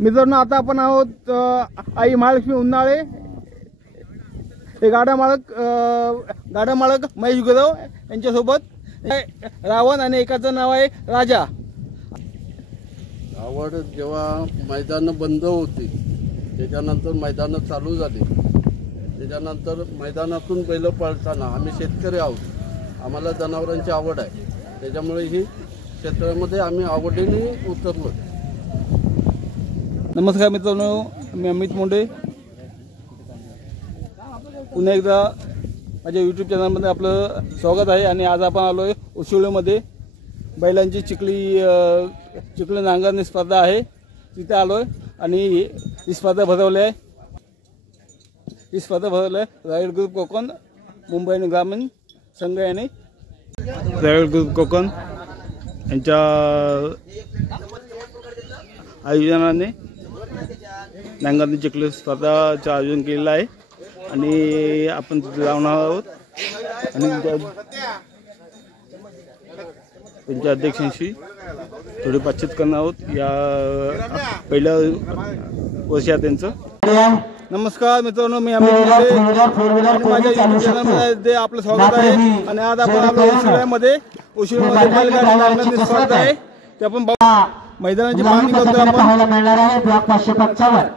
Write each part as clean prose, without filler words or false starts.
मित्रांनो आता आपण आहोत आई महालक्ष्मी उन्हाळे। हे गाडा मालक महेश गुरव यांच्यासोबत रावण आणि एकाचं नाव आहे राजा। आवड जेव्हा मैदान बंद होती त्याच्यानंतर मैदान चालू झाली, त्याच्यानंतर मैदानातून बैल पळताना आम्ही शेतकरी आहोत, आम्हाला जनावरांची आवड आहे, त्याच्यामुळे ही क्षेत्रामध्ये आम्ही आवडीने उतरलो। नमस्कार मित्रांनो, मी अमित मोंडे पुन्हा एकदा माझ्या यूट्यूब चॅनलमध्ये आपलं स्वागत आहे। आणि आज आपण आलो आहे उशिवळेमध्ये बैलांची चिखली नांगरणी स्पर्धा आहे, तिथे आलो आहे आणि ही स्पर्धा भरवली आहे। रॉयल ग्रुप कोकण मुंबई आणि ग्रामीण संघ यांनी रॉयल ग्रुप कोकण यांच्या आयोजनाने नांगरणी चिखली स्पर्धाचं आयोजन केलेलं आहे आणि आपण तिथे जाऊन आहोत आणि त्यांच्या अध्यक्षांशी थोडी बातचीत करणार आहोत। या पहिल्या वर्षात त्यांचं नमस्कार मित्रांनो, मी अमित मोंडे माझ्या यूट्यूब चॅनलमध्ये आपलं स्वागत आहे। आणि आज आपण आलो उशिवळ्यामध्ये बैलगाडी नांगरणी स्पर्धा आहे, ते आपण मैदानाची पाहणी करतो। आपण मिळणार आहे ब्लॉक 555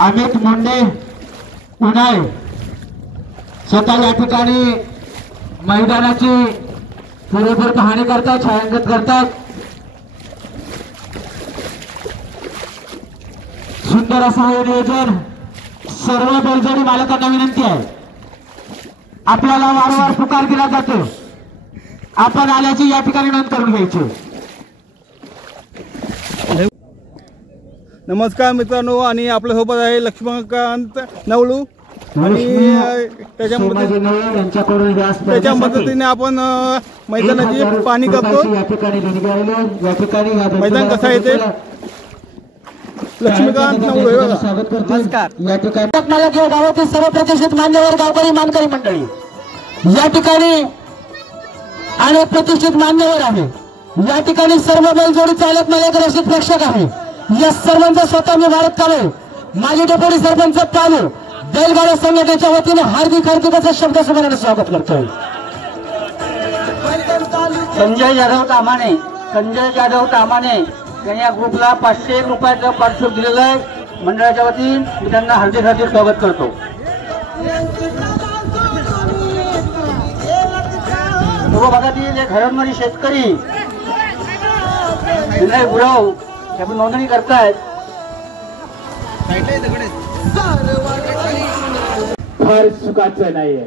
अमित मोंडे उन्हाळे स्वतः या ठिकाणी मैदानाची पुरेपूर पाहणी करतात, छायांकित करतात। सुंदर असं हे नियोजन। सर्व बैलजोडी मालकांना विनंती आहे, आपल्याला वारंवार पुकार केला जातो, आपण आल्याची या ठिकाणी नोंद करून घ्यायची। नमस्कार मित्रांनो, आणि आपल्यासोबत आहे लक्ष्मणकांत नवलू आणि त्याच्या मदतीने आपण मैदानाची पाहणी करतो। मैदान कसं आहे ते लक्ष्मीकांत नवलू नमस्कार। या ठिकाणी गावातील सर्व प्रतिष्ठित मान्यवर गावकरी मानकरी मंडळी या ठिकाणी आणि प्रतिष्ठित मान्यवर आहे। या ठिकाणी सर्व बैलजोडी चालक मालक रसिक प्रेक्षक आहे। या सर्वांचा स्वतः मी भारत काळे माजी डेप्युटी सरपंच पालू बैलगाडा संघटनेच्या वतीने हार्दिक असं शब्दसमोराने स्वागत करतोय। संजय जाधव तामाने यांनी या ग्रुपला 501 रुपयाचं पारितोषिक दिलेलं आहे। मंडळाच्या वतीने मी त्यांना हार्दिक स्वागत करतो। पूर्व भागातील एक घरांमध्ये शेतकरी विनय गुरव आपण नोंदणी करतायत। फार सुखाचं नाहीये,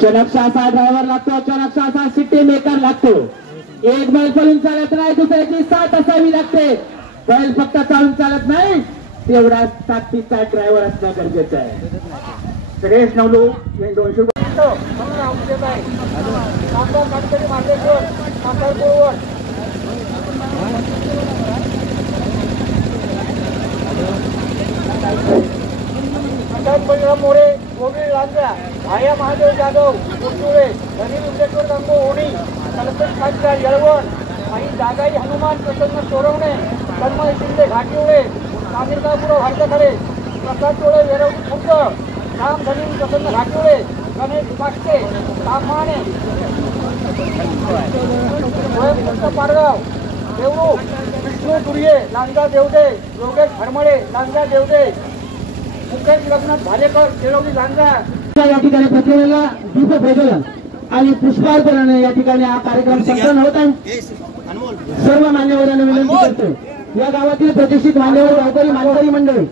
चनकशाचा ड्रायव्हर लागतो, चनकशाचा सिटी मेकर लागतो। एक बैल पळून चालत नाही, दुसऱ्याची साथ असावी लागते। बैल फक्त चालून चालत नाही, तेवढा ताकदीचा ड्रायव्हर असणं गरजेचं आहे। सुरेश नवलू हे 200 मोरे गोविंद लांजा आया महादेव जाधव कुरतुळे धनी विश्वेश्वर गंगो ओणी कल्पेश खासदार येळवण आणि जागाई हनुमान प्रसन्न सोरवणे तन्मय शिंदे घाटिवळे नामिरगावपुरा भारतखरे प्रसाद टोळे वेरवडी खुद्द राम धनी प्रसन्न घाटिवळे गणेश पाटके तामाणे पारगाव देवरू विष्णू दुर्ये लांजा देवदे योगेश हरमळे लांजा देवदे मुकेश रघुनाथ भालेकर केळवली लांजा या ठिकाणी प्रतिमेला दीप प्रज्वलन आणि पुष्पार्पणाने या ठिकाणी हा कार्यक्रम संपन्न होत आहे। सर्व मान्यवरांना विनंती करतो, या गावातील प्रतिष्ठित मान्यवर गावकरी मानकरी मंडळी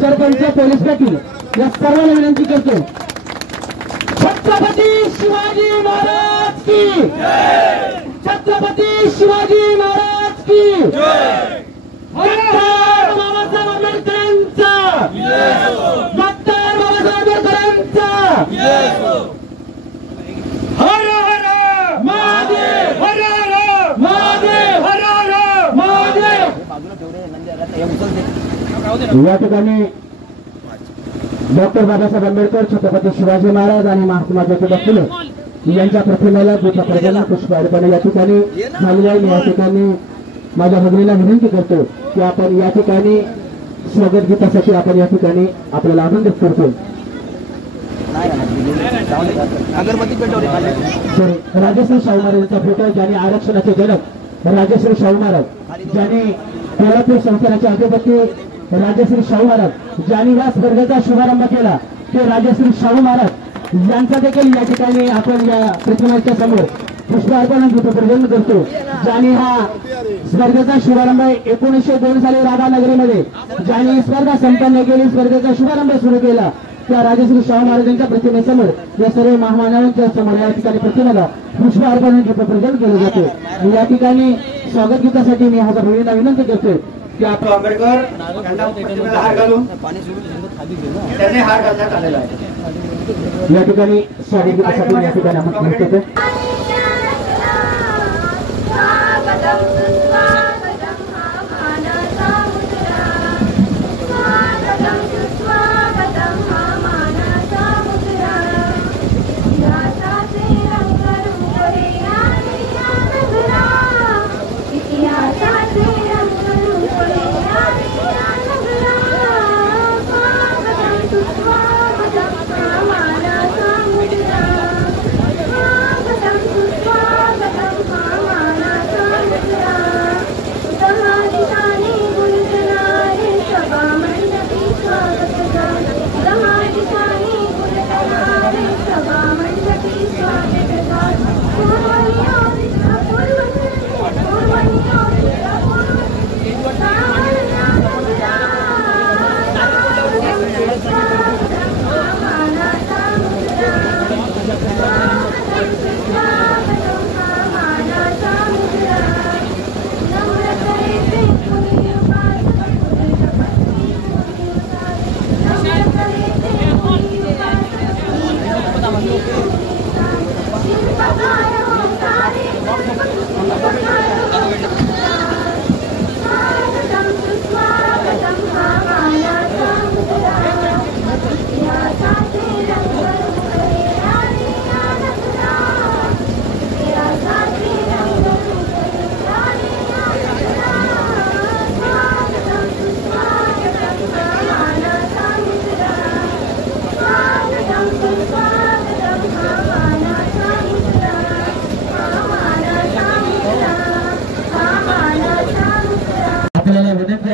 सरपंच पोलीस पाटील या सर्वांना विनंती करतो, छत्रपती शिवाजी महाराज की जय, छत्रपती शिवाजी महाराज की जय, डॉक्टर बाबासाहेब आंबेडकरांचा डॉक्टर बाबासाहेब आंबेडकरांचा हर हर महादेव, हर हर महादेव, हर हर महादेव। या ठिकाणी डॉक्टर बाबासाहेब आंबेडकर, छत्रपती शिवाजी महाराज आणि महात्मा ज्योतिबा फुले यांच्या प्रतिमेला दीप प्रज्वलन पुष्पार्पण या ठिकाणी झालेले आहे। या ठिकाणी माझ्या भगिनीला विनंती करतो की आपण या ठिकाणी स्वागत गीतासाठी आपण या ठिकाणी आपल्याला आनंदित करतो. तर राजश्री शाहू महाराजांचा फोटो ज्यांनी आरक्षणाचे जनक राजश्री शाहू महाराज, ज्यांनी कोल्हापूर संस्थानाचे अधिपती राजश्री शाहू महाराज, ज्यांनी या स्पर्धेचा शुभारंभ केला ते राजश्री शाहू महाराज यांचा देखील या ठिकाणी आपण या प्रतिमेच्या समोर पुष्पार्पण प्रदान करतो. ज्यांनी हा स्पर्धेचा शुभारंभ 1902 साली राधानगरीमध्ये ज्यांनी स्पर्धा संपन्न केली, स्पर्धेचा शुभारंभ सुरू केला, त्या राजश्री शाहू महाराजांच्या प्रतिमेसमोर या सर्व महामानवांच्या समोर या ठिकाणी प्रतिमेला पुष्पार्पण प्रदान केले जाते. या ठिकाणी स्वागत गीतासाठी मी माझ्या भगिनीला विनंती करतो की आपण आंबेडकर यांना प्रतिमेला हार घालून त्यांनी हार घालण्यात आलेला आहे. या ठिकाणी स्वागत गीतासाठी या ठिकाणी आपण करतो.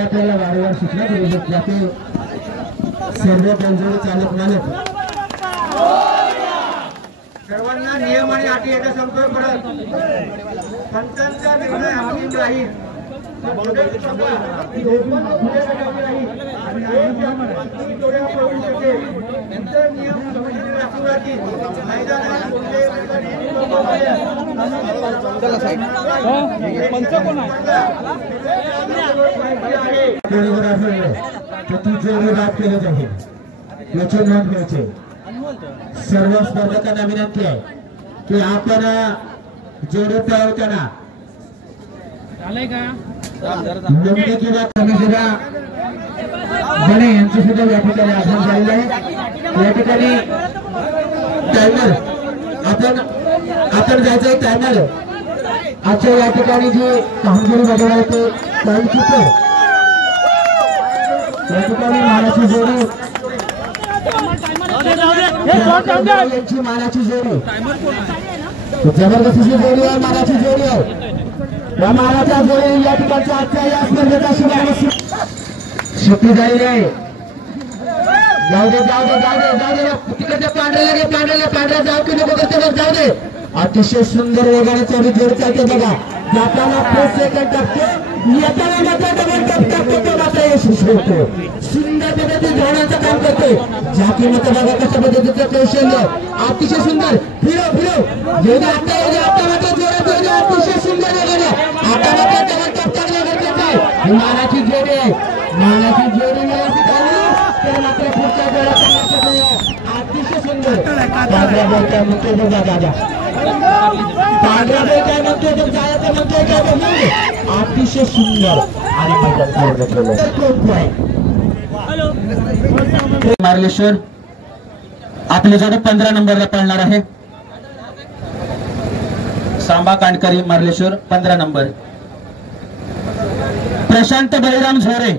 आपल्याला वारंवार सूचना दिली जाते. सर्व बंजोरी चालक मालक सर्वांना नियम आणि अटी याचा संपर्क पडत पंचांचा निर्णय अंतिम राहील. केले जाईल याची नोंद घ्यायची. सर्व स्पर्धकांना विनंती आहे की आपण जोडे पळवताना लोंढे किंवा कमी सुद्धा बने यांचं सुद्धा या ठिकाणी आगमन झालेलं आहे. या ठिकाणी टायमर आपण जायचं आहे. टायमर आजच्या या ठिकाणी जी कामगिरी बघायला येते टाइमकीपर या ठिकाणी मानाची जोडी यांची मानाची जोडी जबरदस्तीची जोडी आहे. मानाची जोडी आहे. या मानाच्या जोडी या ठिकाणच्या आजच्या या स्पर्धेचा शुभारंभ शिकली झालेली आहे. जाऊ दे तिकडे पांढऱ्या जाऊ की नको करते बघ. जाऊ दे. अतिशय सुंदर वेगाने चढी जोड चालते बघा. जाताना 5 सेकंड टाकते, येताना मात्र डबल टाकतो मात्र यशस्वी होतो. सुंदर पद्धतीने धावण्याचं काम करते. जाकी मात्र बघा कशा पद्धतीचं कौशल्य अतिशय सुंदर. फिरो येऊ दे आता मात्र जोरात अतिशय सुंदर वेगाने आता मात्र डबल टॅप टाकणं गरजेचं आहे. मानाची जोडी आहे. मानाची जोडी तर मात्र पुढच्या जोड्याचा अतिशय सुंदर पांढऱ्या बोलत्या म्हणतो बघा दादा. पांढऱ्या बोलत्या म्हणतो तर जायचं म्हणतोय काय बघू. अतिशय सुंदर आणि मार्लेश्वर आपले जोडी 15 नंबरला पळणार आहे. सांबा कांडकरी मार्लेश्वर 15 नंबर. प्रशांत बळीराम झोरे,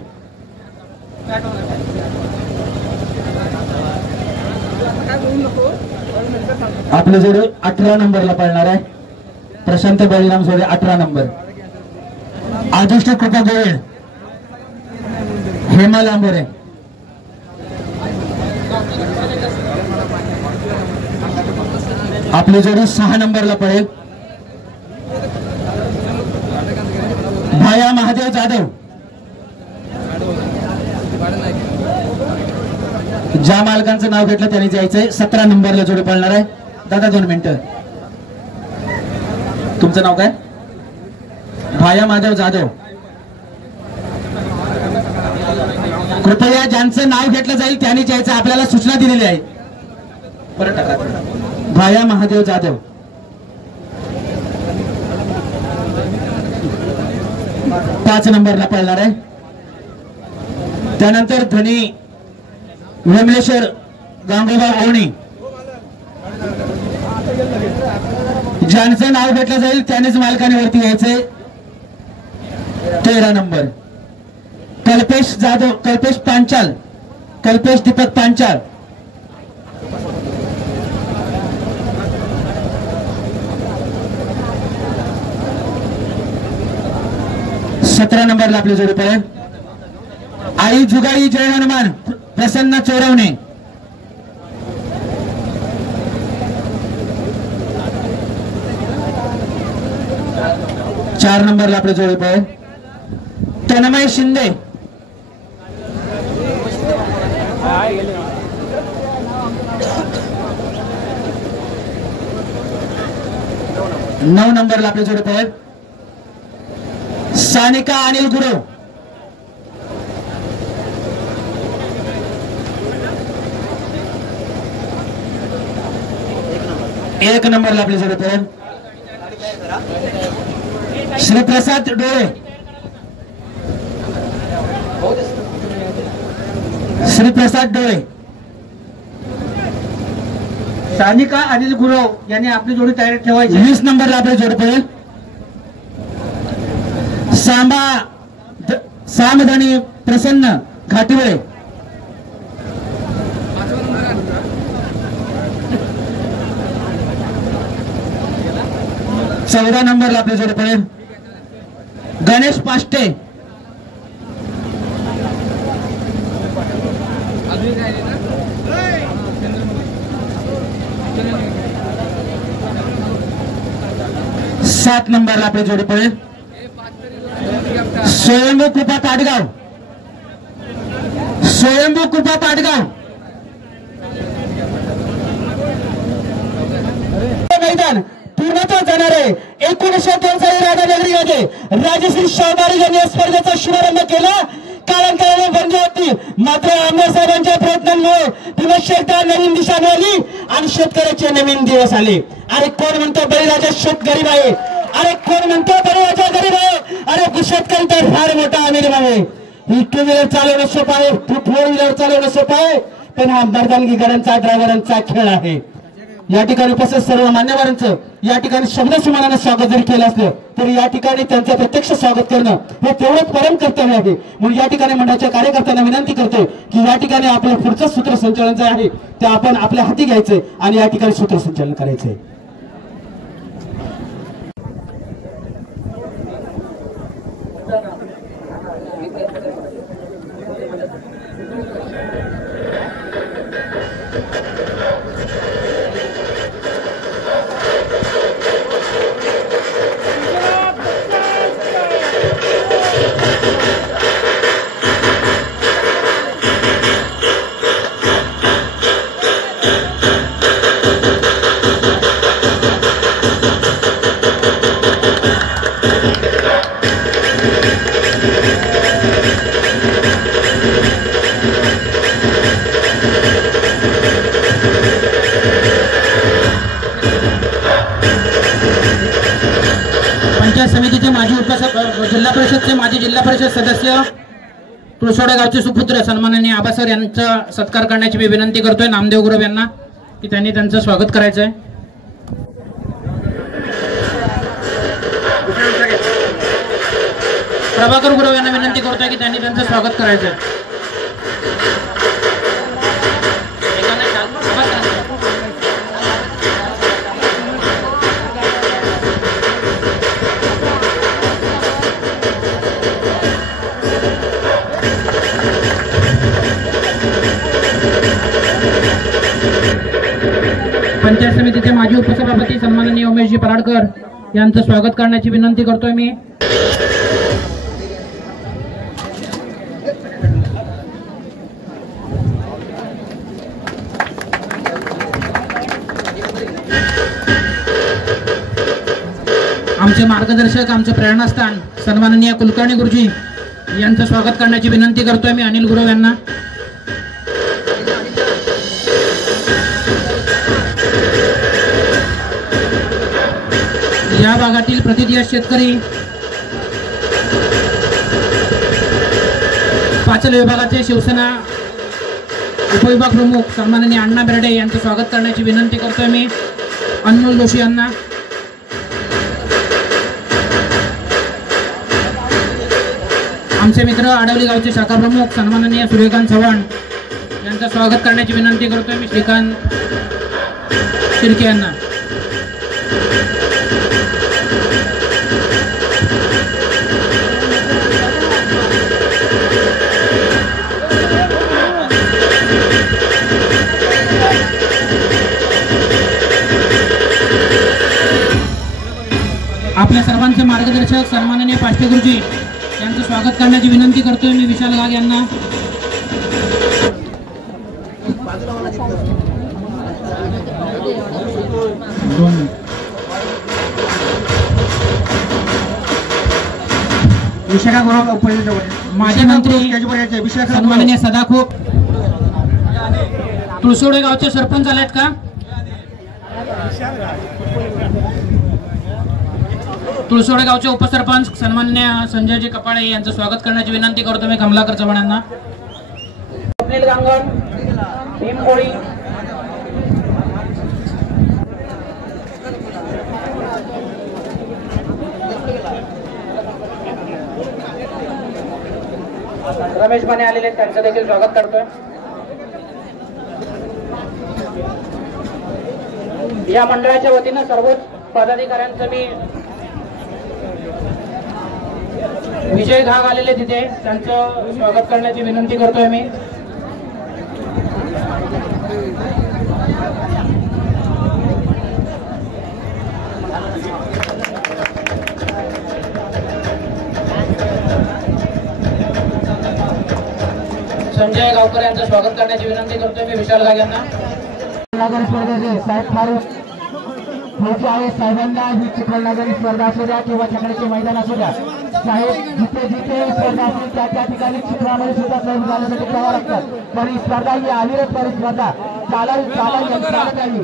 आपलं जोडी 18 नंबरला पळणार आहे. प्रशांत बळीराम झोरे 18 नंबर. आदिष्ट कृपा गोयल, हेमा लांबोरे, आपली जोडी 6 नंबरला पळेल. भाया महादेव जाधव, ज्या मालकांचं नाव घेतलं त्यांनी जायचंय. 17 नंबरला जोडी पळणार आहे. दादा 2 मिनिटं, तुमचं नाव काय? भाया महादेव जाधव. कृपया ज्यांचं नाव घेतलं जाईल त्यांनी जायचं, आपल्याला सूचना दिलेली आहे. परत टाका. भाया महादेव जाधव. पाच नंबरला पळणार आहे. त्यानंतर धनी विमलेश्वर गांगोबा ओवणी, ज्यांचं नाव घेतलं जाईल त्यानेच मालकाने वरती यायचंय. 13 नंबर कल्पेश जाधव, कल्पेश पांचाल, कल्पेश दीपक पांचाल. 17 नंबरला आपली जोडी पळेल. आई जुगाई जय हनुमान, प्रसन्न चोरवणे. चार नंबरला आपली जोडी पळेल. तन्मय शिंदे, नऊ नंबरला आपली जोडी पळेल. सानिका अनिल गुरु, 1 नंबरला आपली जोडी पळेल. श्रीप्रसाद डोळे, श्रीप्रसाद डोळे. सानिका अनिल गुरव यांनी आपली जोडी तयार ठेवायची. 20 नंबरला आपली जोडी पळेल. सामधनी प्रसन्न घाटीवळे, 14 नंबरला आपली जोडी पळेल. गणेश पाष्टे, सात नंबरला आपली जोडी पळेल. स्वयंभू कृपा पाटगाव, स्वयंभू कृपा पाटगाव. मैदान पूर्णत्वास जाणार आहे. 1902 साली राधानगरीमध्ये राजश्री शाहू महाराज यांनी या स्पर्धेचा शुभारंभ केला. कालांतराने बंद होती, मात्र आमदार साहेबांच्या प्रयत्नांमुळे पुन्हा एकदा नवीन दिशा मिळाली आणि शेतकऱ्याचे नवीन दिवस आले. अरे कोण म्हणतो बळीराजा शेत गरीब आहे, अरे कोण म्हणतो बळीराजा गरीब आहे, अरे शेतकरी तर फार मोठा अमीर आहे. ही 2 व्हीलर चालवणं सोपं आहे, 4 व्हीलर चालवणं सोपं आहे, पण हा मर्दानगीकरांचा ड्रायव्हरांचा खेळ आहे. या ठिकाणी उपस्थित सर्व मान्यवरांचं या ठिकाणी शब्द सुमानाने स्वागत जरी केलं असलं तरी या ठिकाणी त्यांचं प्रत्यक्ष स्वागत करणं हे तेवढंच परम कर्तव्य आहे. म्हणून या ठिकाणी मंडळाच्या कार्यकर्त्यांना विनंती करतो की या ठिकाणी आपलं पुढचं सूत्रसंचालन जे आहे ते आपण आपल्या हाती घ्यायचंय आणि या ठिकाणी सूत्रसंचालन करायचंय. समितीचे माजी जिल्हा परिषदचे माजी जिल्हा परिषद सदस्य तुळसोडे गावचे सुपुत्र सन्माननीय आबासर यांचा सत्कार करण्याची मी विनंती करतोय नामदेव गुरव यांना की त्यांनी त्यांचं स्वागत करायचं आहे. प्रभाकर गुरव यांना विनंती करतोय की त्यांनी त्यांचं स्वागत करायचं आहे. पंचायत समितीचे माजी उपसभापती सन्माननीय उमेशजी पराडकर यांचं स्वागत करण्याची विनंती करतोय मी. आमचे मार्गदर्शक, आमचे प्रेरणास्थान सन्माननीय कुलकर्णी गुरुजी यांचं स्वागत करण्याची विनंती करतोय मी अनिल गुरव यांना. या भागातील प्रतिदिवस शेतकरी पाचल विभागाचे शिवसेना उपविभाग प्रमुख सन्माननीय अण्णा बेर्डे यांचं स्वागत करण्याची विनंती करतोय मी अनमोल जोशी यांना. आमचे मित्र आडवली गावचे शाखा प्रमुख सन्माननीय सूर्यकांत चव्हाण यांचं स्वागत करण्याची विनंती करतोय मी श्रीकांत शिर्के यांना. आपल्या सर्वांचे मार्गदर्शक सन्माननीय पाष्टे गुरुजी यांचं स्वागत करण्याची विनंती करतोय मी विशाल गाग यांना. माजी मंत्री सन्माननीय सदाखोप तुळसोडे गावचे सरपंच आलेत का? तुळसोडे गावचे उपसरपंच सन्माननीय संजयजी कपाळे यांचं स्वागत करण्याची विनंती करतो मी कमलाकर चव्हाण यांना. स्वप्नील गांगण, भीम कोळी, रमेश माने आलेले त्यांचं देखील स्वागत करतोय. या मंडळाच्या वतीनं सर्वच पदाधिकाऱ्यांचं मी विजय घाग आलेले तिथे त्यांचं स्वागत करण्याची विनंती करतोय मी. संजय गावकर यांचं स्वागत करण्याची विनंती करतोय मी विशाल घाग यांना. साहेबांना ही चिखलनगरी स्पर्धा असू द्या किंवा छकड्याचे मैदान असू द्या, साहेब जिथे जिथे स्पर्धा असेल त्या ठिकाणी चिखलामध्ये सुद्धा सहभाग झाल्यासाठी करावं लागतात. पण ही स्पर्धा ही अविरत स्पर्धा चालत यावी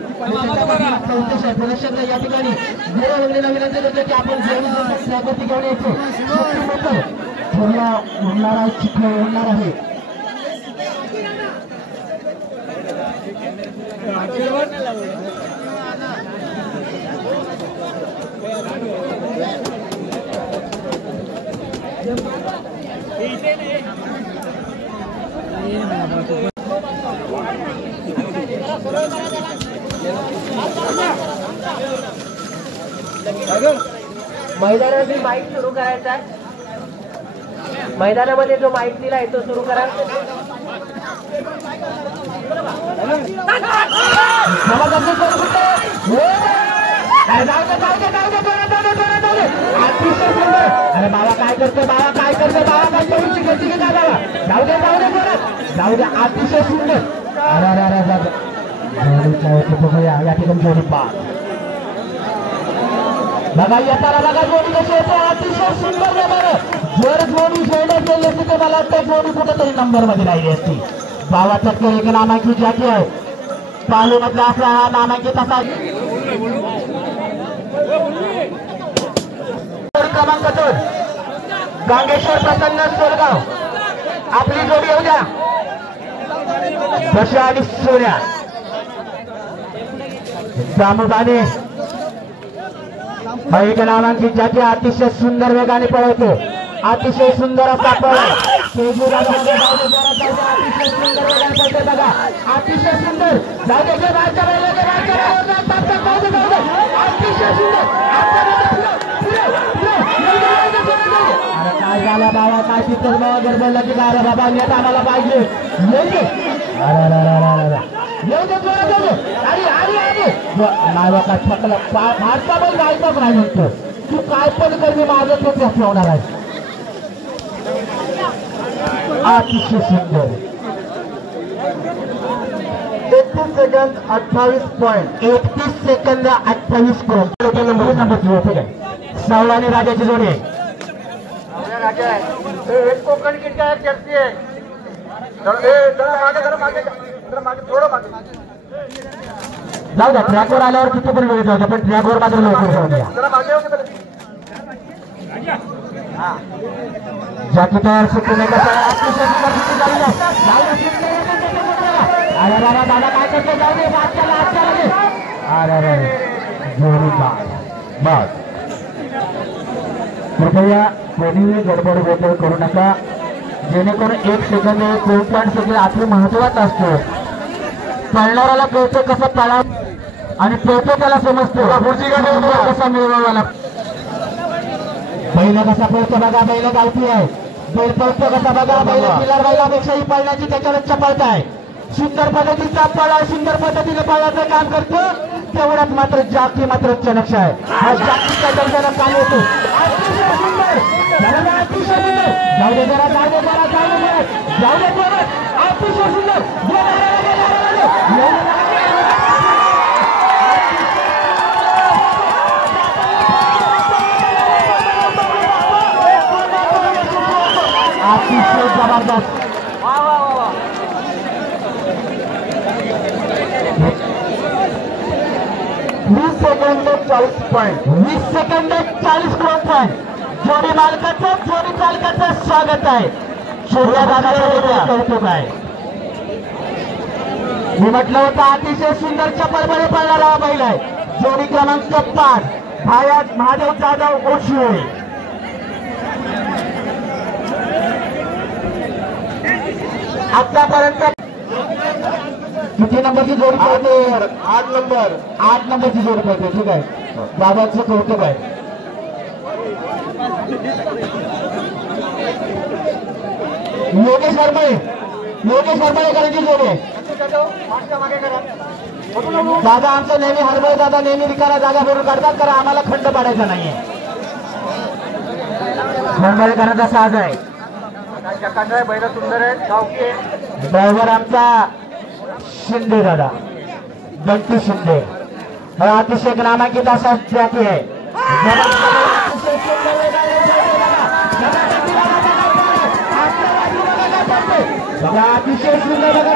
उद्देश आहे. प्रदर्शक या ठिकाणी गोळा वगैरेला विनंती करतो की आपण स्वागती घेऊन यायचो. उडणारा चिखल उडणार आहे. मैदानातील माईक सुरू करायचा आहे. मैदानामध्ये जो माईक दिला आहे तो सुरू करा. अरे बाबा काय करतो, बाबा काय करतो, बाबा काय करून घेतली का बाबा? जाऊ दे जाऊ दे अतिशय सुंदर. या ठिकाणी जोडी पा बघा येताना बघा जोडी कशी येते. अतिशय सुंदर नंबर. जर जोडी खेळण्यात गेली असती तर मला वाटतं जोडी कुठेतरी नंबर मध्ये राहिली असती. बाबा चक्कर एक नामांकित जाती आहे. पालू मधला असला हा नामांकित असा क्रमांक 2 गांगेश्वर प्रसन्न सोलगाव. आपली जोडी येऊ द्या. दशा आणि सोन्या प्रामुख्याने एक नामांकित जाती अतिशय सुंदर वेगाने पळवतो. अतिशय सुंदर असा पळ शेजू दादा अतिशय सुंदर पडते बघा अतिशय सुंदर जाऊ दे बाहेरच्या अतिशय सुंदर काय झाला बाबा काय तिथं बाबा गडबडला की काय बाबा नेता आम्हाला पाहिजे नाही बघा थकला भारता पण जायचाच नाही म्हणतो तू काय पण कर मी माझं तो ठेवणार आहे अतिशय सुंदर 31 सेकंद 28 पॉइंट 31 सेकंद 28 पॉइंट नंबरची होते काय सावळा आणि राजाची जोडी आहे कोकण किती आहे जर्सी आहे जाऊ द्या ट्रॅकवर आल्यावर किती पण वेळ जाऊ द्या पण ट्रॅकवर मात्र लवकर जाऊ द्या जाती तयार सुटून अरे दादा दादा काय करतो जाऊ दे अरे बस कृपया कोणीही गडबड गोंधळ करू नका जेणेकरून 1 सेकंद 2.5 सेकंद अति महत्वाचा असतो पळणाऱ्याला कळतो कसं पळा आणि पळतो त्याला समजतो कसा मिळवावा लागतो बैल कसा पळतो बघा बैल गावठी आहे बैल पळतो कसा बघा बैल किल्लार बैलापेक्षाही पळण्याची त्याच्यावर चपळता आहे सुंदर पद्धतीचा पळा सुंदर पद्धतीने पळायचं काम करतो तेवढ्यात मात्र जाती मात्र चणक्ष आहे हा जातीच्या दर्जाला काम होतो अतिशय सुंदर अतिशय सुंदर जाऊ दे जरा जाऊ दे जरा जाऊ दे जाऊ दे अतिशय सुंदर अतिशय जबरदस्त 20 सेकंद 40 पॉइंट 20 सेकंद 40 पॉइंट जोडी मालकाचं जोडी चालकाचं स्वागत आहे सूर्यदादाचं कौतुक आहे मी म्हटलं होतं अतिशय सुंदर चपळपणे पळणारा बैल आहे जोडी क्रमांक 5 महादेव जाधव ओशिवळे आतापर्यंत किती नंबरची जोडी पडते 8 नंबरची जोडी पडते ठीक आहे दादाचं कौतुक आहे योगेश शर्मा करायची जोडी आहे दादा आमचं नेहमी हरभरे दादा नेहमी रिकामा जागा भरून काढतात कारण आम्हाला खंड पाडायचा नाहीये हरभरेकरांचा साज आहे बैल सुंदर आहे गावठी ड्रायव्हर आमचा शिंदे दादा बंटू शिंदे हा अतिशय नामांकित असा जाती आहे अतिशय सुंदर दादा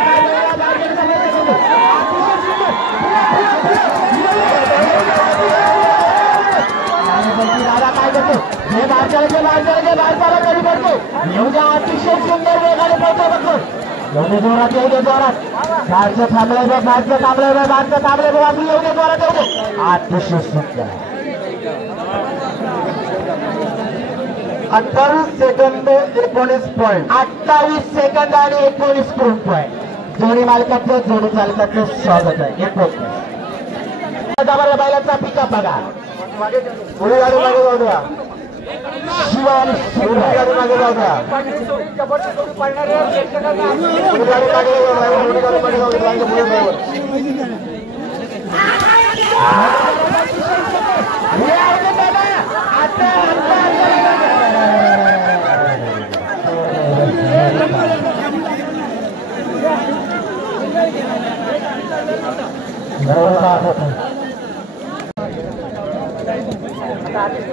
काय करतो हे बाहेर कधी करतो एवढ्या अतिशय सुंदर वेगाने पडतो बघतो एवढे जोरात बाहेरचं थांबलंय बाहेरचं थांबलंय बाजू एवढे जोरात अतिशय सुंदर 28 सेकंद 19 पॉइंट 28 सेकंद आणि 19 पॉइंट जोडी मालकाचं जोडी चालकाचं स्वागत आहे बैलाचा पिकअप बघा पुढे गाडी मागे जाऊ द्या शिवा आणि गाडी मागे जाऊ द्या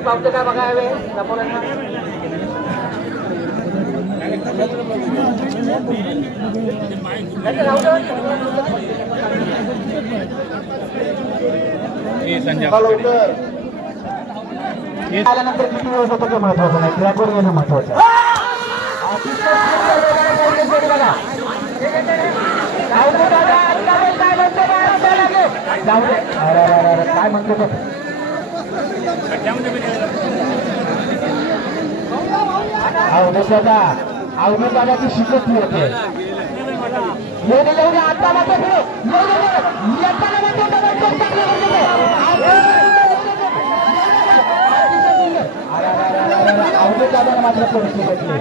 पावते काय बघावे आल्यानंतर किती वेळ होतं महत्वाचं नाही ट्रॅकवर येणं महत्वाचं काय म्हणतो अवघडाची शिकत होते एवढे आता मात्र अवघड मात्र परिस्थिती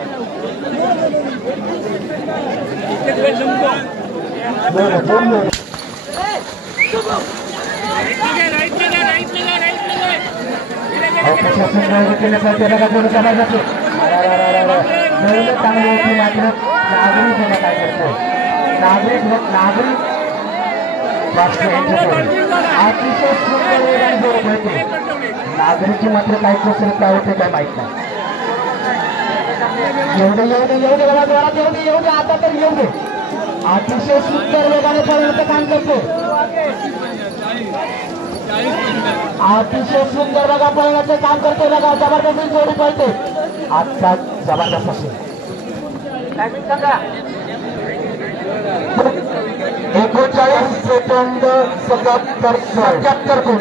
चांगली होती मात्र नागरिक काय करतो नागरिक अतिशय नागरिकची मात्र काय कसं काय होते काय माहित नाही एवढे आता तर एवढे अतिशय सुंदर वेगाने पळण्याचं काम करतो अतिशय सुंदर बघा पळण्याचं काम करते बघा जबरदस्त जोडी पळते आता जबरदस्त असेल 39 सेकंद 77 गुण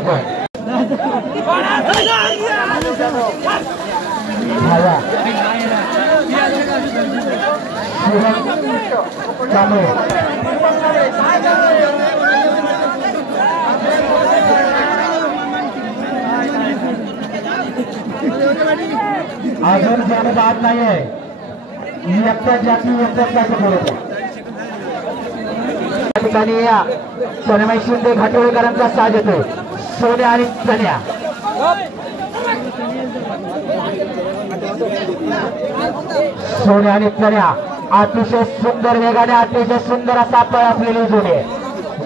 अजून ज्याने बाद नाही आहे एकटा जाती एकटाच काय बरोबर या ठिकाणी या सोनेमाई शिंदे घाटोळेकरांचा साज येतो सोने आणि चण्या सोने आणि चण्या अतिशय सुंदर वेगाने अतिशय सुंदर असा पळ असलेली जोडी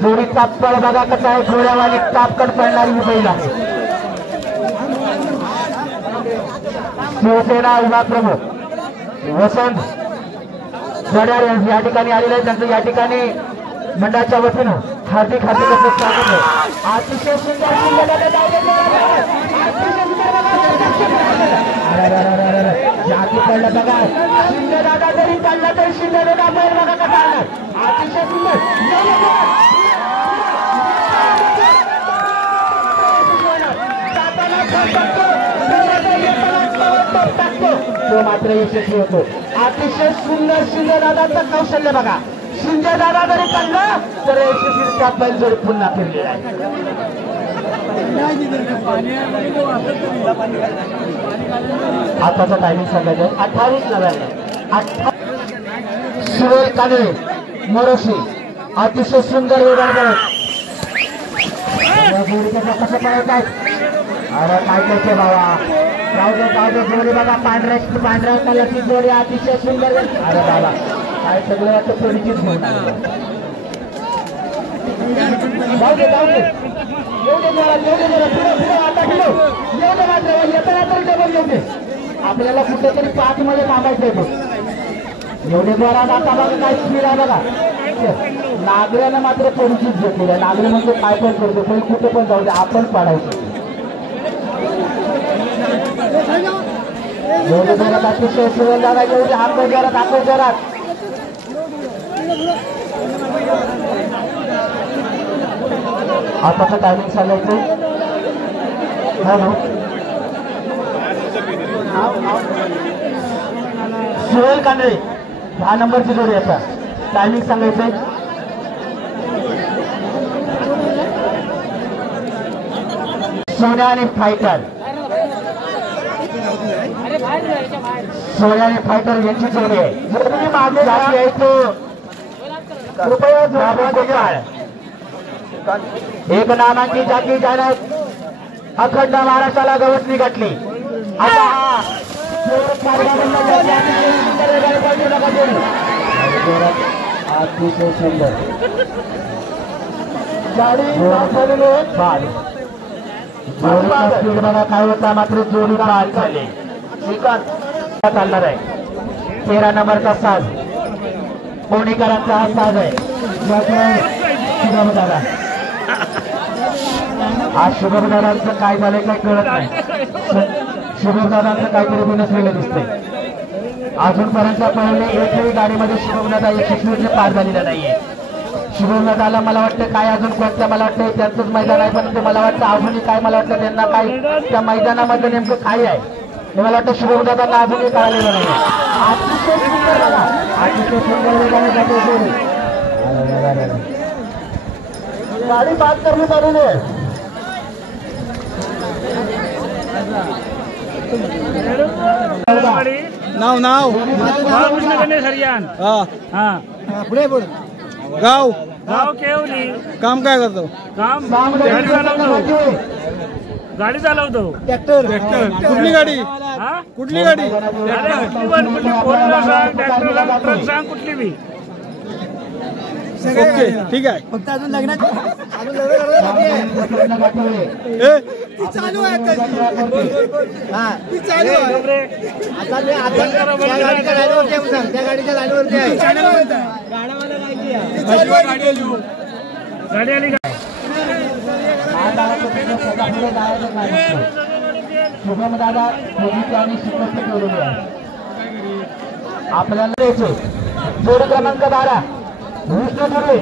जोडीचा पळ बघा कसा आहे घोड्यावाली तापकन पळणारी ही बैल आहे शिवसेना विभाग प्रमुख वसंत जड्यार या ठिकाणी आलेले आहेत त्यांचं या ठिकाणी मंडळाच्या वतीनं हार्दिक स्वागत आहे अतिशय सुंदर जाती पडलं बघा शिंदे दादा जरी चालला तरी शिंदे दादा बैल बघा कसा अतिशय सुंदर तो मात्र यशस्वी होतो अतिशय सुंदर शिंदे दादाचं कौशल्य बघा शिंदे दादा जरी चाललं तर यशस्वीचा बैल जोडी पुन्हा फिरलेला आहे आताचा टायमिंग सांगायचं 28:99 सुरेल कानडे मोरोशी अतिशय सुंदर वेगाने कसं पळत आहे अरे काय करते बाबा जाऊ जोडी बघा पांढऱ्या कलरची जोडी अतिशय सुंदर अरे बाबा काय सगळं वाटतं थोडीचीच घेऊन जाऊ दे आपल्याला कुठेतरी 5 मध्ये थांबायचं एवढे जोरात आता बघा काय स्पीड आहे बघा नागऱ्यानं मात्र थोडीचीच घेतलेली आहे नागरे म्हणजे काय पण करतो पण कुठे पण जाऊ दे आपण पाडायचं एवढे जोरात अतिशय सुरेल दादा एवढे हात जोरात आपण जोरात आताचं टायमिंग सांगायचं सुरेल कांदळे 10 नंबरची जोडी आता टायमिंग सांगायचंय सोन्या आणि फायटर सोन्या आणि फायटर यांची जोडी आहे मागे जाती आहे तो कृपया एक नामांची जाती जाण्यात अखंड महाराष्ट्राला गवसणी गाठली आता अतिशय सुंदर बघा काय होता मात्र जोडी बाद झाली चालणार आहे 13 नंबरचा साज कोणीकरांचा हा साज आहे शुभम दादा आज शुभम दादांचं काय झालंय काही कळत नाही शुभम दादांचं काहीतरी बिनसलेलं दिसतंय अजूनपर्यंत पहिले एकही गाडीमध्ये शुभम दादा यशस्वीने पार झालेला नाहीये शुभम दादाला मला वाटतं काय अजून कोणत्या मला वाटतं त्यांचंच मैदान आहे पण मला वाटतं अजूनही काय मला वाटतं त्यांना काय त्या मैदानामध्ये नेमकं काय आहे मला वाटतं शुभमदादांना अजूनही कळालेलं नाही. अतिशय सुंदर बघा, अतिशय सुंदर वेगाने जाते जोडी. गाडी बाद करण्यात आलेली आहे. नाव नाव हरियाण हा पुढे पुढे गाव गाव केवली. काम काय करतो? काम गाडी चालवतो. ट्रॅक्टर कुठली गाडी? हा कुठली गाडी? अरे कुठली पण कुठली फोरला सांग, ट्रॅक्टर सांग, ट्रक सांग, कुठली बी. ओके ठीक आहे. फक्त अजून लग्नात चालू आहे ती चालू आहे. त्या गाडीच्या लाईनवरती आहे सांग, त्या गाडीच्या लाईनवरती आहे. गाडी आली का? शुभमदादा आणि शिकस्त केलेली आहे. आपल्याला द्यायचे जोडी क्रमांक 12 विष्णू दुर्वे.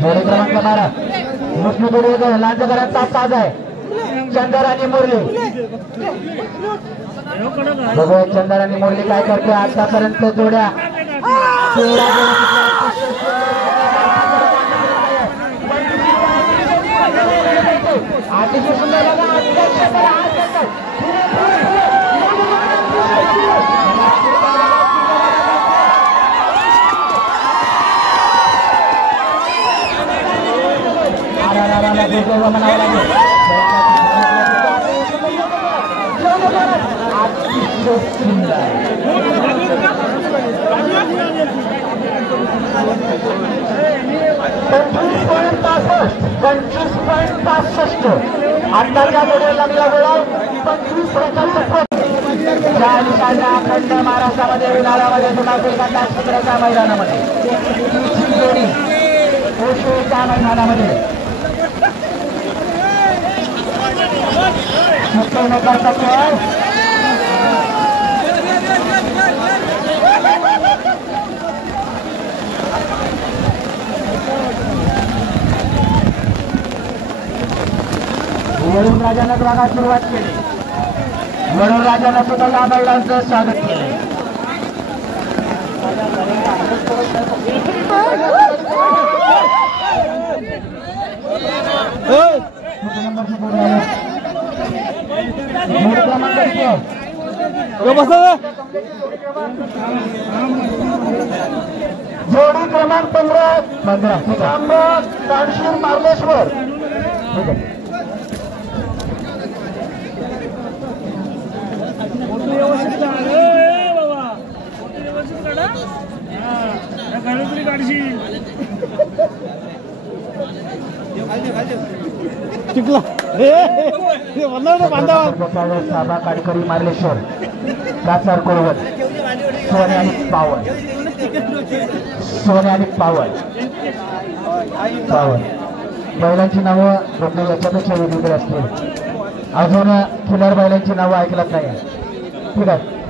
जोडी क्रमांक 12 विष्णू दुर्वे लांजकरांचा साज आहे. चंदर आणि मुरली बघूया चंदर आणि मुरली काय करते. आतापर्यंत जोड्या अतिशय सुंदर म्हणावं लागेल. आत्ताच्या जोडीला लागला गोळा 25 अखंड महाराष्ट्रामध्ये उन्हाळ्यामध्ये धुमाकूळ करतात. सत्राच्या मैदानामध्ये जोडी ओशोच्या मैदानामध्ये वरुण राजानं बघा सुरुवात केली. वरुण राजानं सुद्धा या बैलांचं स्वागत केलं. जोडी क्रमांक 15 कानशीर मार्लेश्वर. साबा काडकरी मार्लेश्वर कासार कोळवत सोने आणि पावन बैलांची नावं बघणे याच्यापेक्षा वेगवेगळी असतील. अजून खिलार बैलांची नावं ऐकलत नाही. ठीक आहे.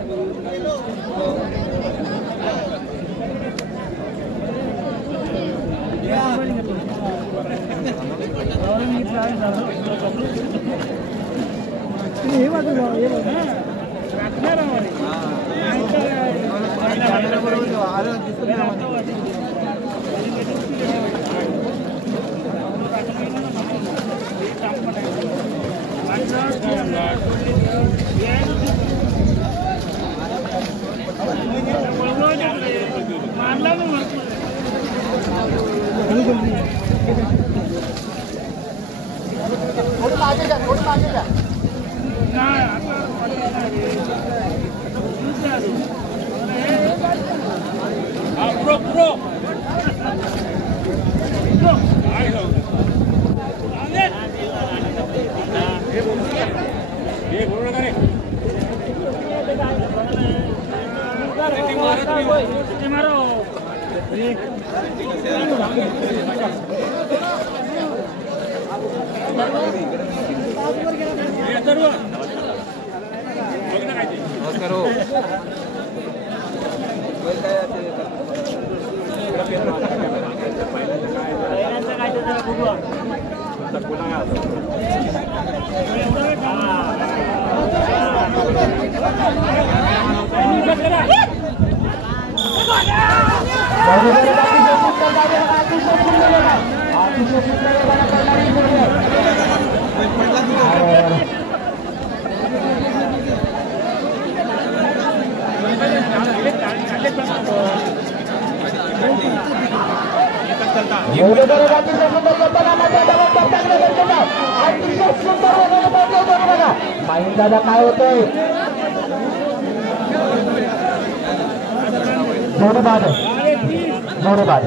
दादा काय होतंय जोडबाद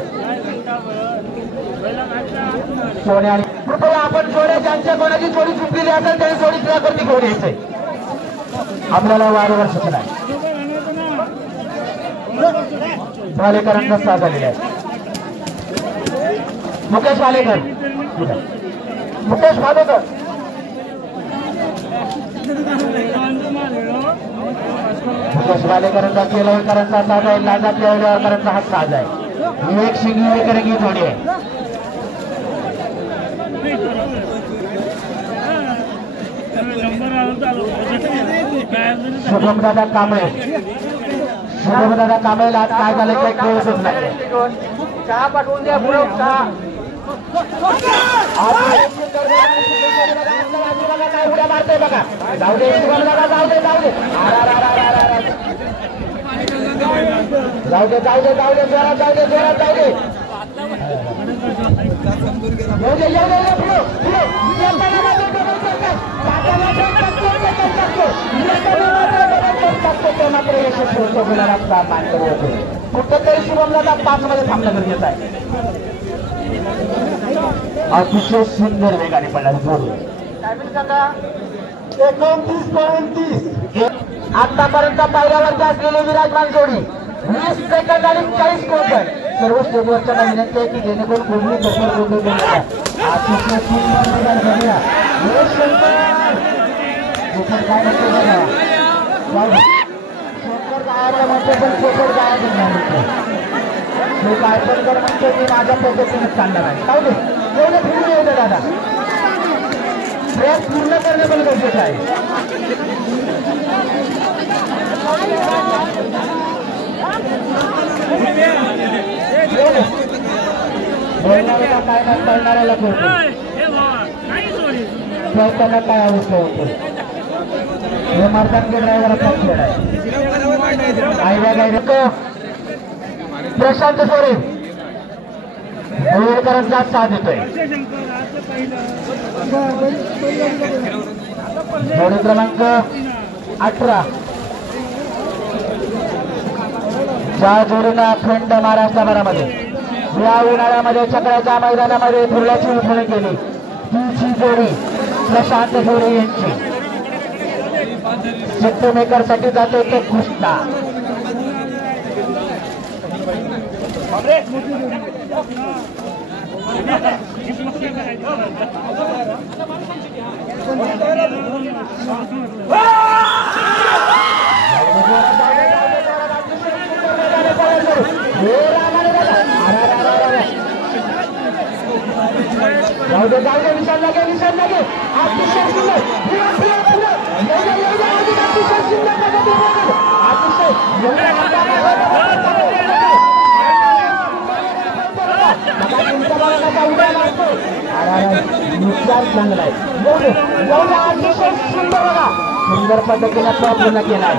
सोने आणि कृपया आपण जोड्या ज्यांच्या कोणाची जोडी चुकलेली असेल त्याने जोडी त्यावरती घेऊन यायचंय आपल्याला वारंवार सूचना आहे वालेकरांचा साथ झालेला आहे मुकेश वालेकर मुकेश वालेकर मुकेश वालेकरांचा केलवकरांचा साथ आहे लाजा केलवकरांचा हा साथ आहे एक शिंगली करेगी जोडी आहे शुभम दादा कांबळे आज काय झालं काही कळतच नाही चहा पाठवून द्या पुढे चहा काय उड्या मारतोय बघा जाऊ दे शुभम दादा जाऊ दे जोरात कुठंतरी शुभमला 5 मध्ये थांबणं गरजेचं आहे अतिशय सुंदर वेगाने पडला जोडी सांगा 29.30 आतापर्यंत पहिल्यावरती असलेली विराजमान जोडी 20 सेकंद आणि 40 सेकंद सर्व स्टेजवरच्या विनंती आहे की जेणेकरून कोणी दखल गोंधळ करू नका अतिशय सुंदर वेगाने झालेला शंकर काय म्हणतो बघा शंकर गायला म्हणतो पण शंकर गाया घेणार तो काय पण कर म्हणतो मी माझ्या पद्धतीने चालणार आहे जाऊ दे एवढं फिरून येऊ दे दादा प्रयत्न पूर्ण करणे पण गरजेचं आहे बोलणाऱ्याला काय नाही कळणाऱ्याला कळतो खेळताना काय अवस्था होते हे मार्गांचे ड्रायव्हरचा खेळ आहे आयडिया गायडक प्रशांत सोरे होळकरांचा साथ देतोय जोडी क्रमांक 18 ज्या जोडीनं अखंड महाराष्ट्रभरामध्ये या उन्हाळ्यामध्ये चक्राच्या मैदानामध्ये फुलाची उठवणी केली तीची जोडी प्रशांत सोरे यांची सिट्टू मेकर साठी जातो तो कृष्णा जाऊ दे निशान लागे अतिशय सुंदर सुंदर पद्धतीने पूर्ण केला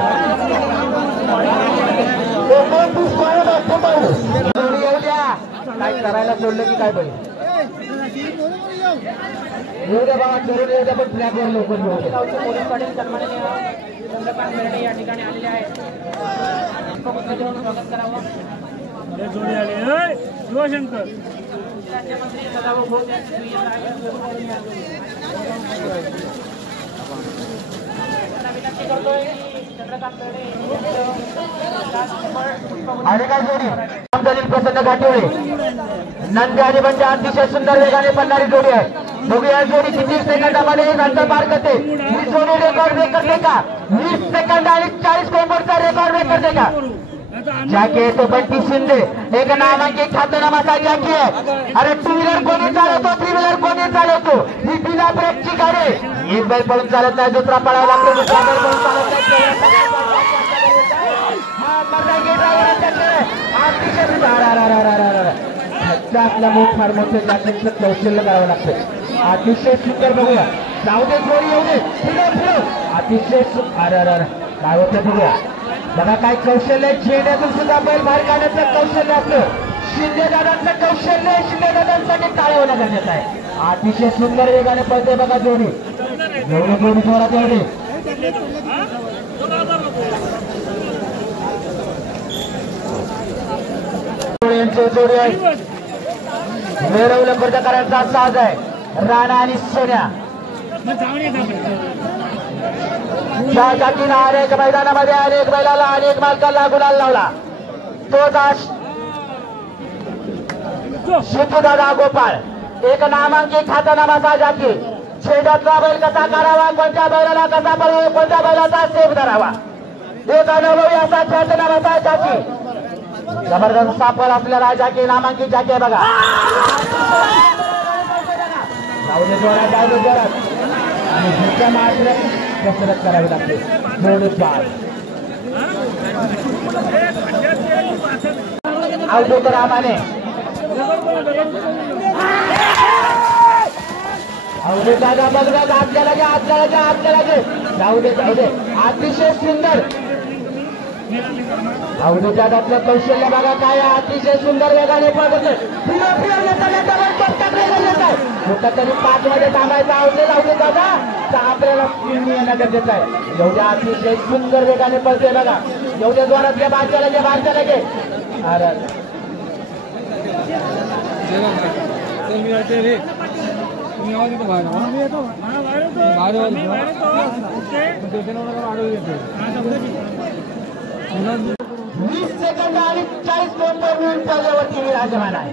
काय करायला सोडलं की काय पाहिजे येऊ द्या बाबा करून येऊ द्या पण फ्लॅगवर लवकर पोलीस पाटील सन्माननीय चंद्रकांत बेर्डे या ठिकाणी आलेले आहेत स्वागत करावं शिवशंकर राज्यमंत्री सदाभाऊ खोत विनंती करतोय चंद्रकांत बेर्डे आणि काय जोडी प्रसन्न घाटिवळे नंदी आणि म्हणजे अतिशय सुंदर वेगाने पडणारी जोडी आहे बघूया जोडी किती सेकंदामध्ये अंतर पार करते ही जोडी रेकॉर्ड ब्रेक करते का 20 सेकंद आणि 40 कोंबडचा रेकॉर्ड ब्रेक करते का जॅकी आहे तो बंटी शिंदे एक नामांकित ख्यातनामाचा जॅकी आहे अरे 2 व्हीलर कोणी चालवतो 3 व्हीलर कोणी चालवतो ही बिना ब्रेकची गाडी एक बैल पळून चालत नाही दुसरा पळावा लागतो दुसरा बैल पळून चालत नाही अतिशय आपला फार मोठं जातीचं कौशल्य करावं लागतं. अतिशय सुंदर बघूया. जाऊ दे थोडी येऊ दे. अतिशय काय होतं बघूया. बघा काय कौशल्य. चेहऱ्यातून सुद्धा बैल बाहेर काढण्याचं कौशल्य आपलं. शिंदे दादांचं कौशल्य. शिंदे दादांसाठी टाळ्या होणं गरजेचं आहे. अतिशय सुंदर वेगाने पळते बघा जोडी. एवढे जोडी जोरात एवढे जोडी आहे. मिरवलं कर्जकारांचा साज आहे. राणा आणि सोन्या ज्या जातीनं अनेक मैदानामध्ये अनेक बैलाला अनेक मालकाला गुलाल लावला तो शिवदादा गोपाळ. एक नामांकित खातानामाचा जाती. छेदातला बैल कसा करावा, कोणत्या बैलाला कसा पळावा, कोणत्या बैलाचा सेफ धरावा, एक अनुभवी असा ख्यातनामाचा जाती. जबरदस्त सापळ आपल्याला जाकी नामांकित जाती आहे बघा. आणि भूक्या मात्र कसरत करावी लागते. जोडीत बाळ अवधूत रामाने अवधूत दादा बघा. आपल्याला घे आपल्याला घे आपल्याला घे. जाऊ दे जाऊ दे. अतिशय सुंदर अवधूत दादाचं कौशल्य बघा काय. अतिशय सुंदर वेगाने पळत कुठं तरी 5 मध्ये थांबायचं. अवधूत दादा तर आपल्याला येणं गरजेचं आहे. एवढ्या अतिशय सुंदर वेगाने पळते बघा. एवढ्या जोरात घे बारच्याला घे बारच्याला घे. अरे वीस सेकंद आणि 40 मिनिट पल्ल्यावरती विराजमान आहे.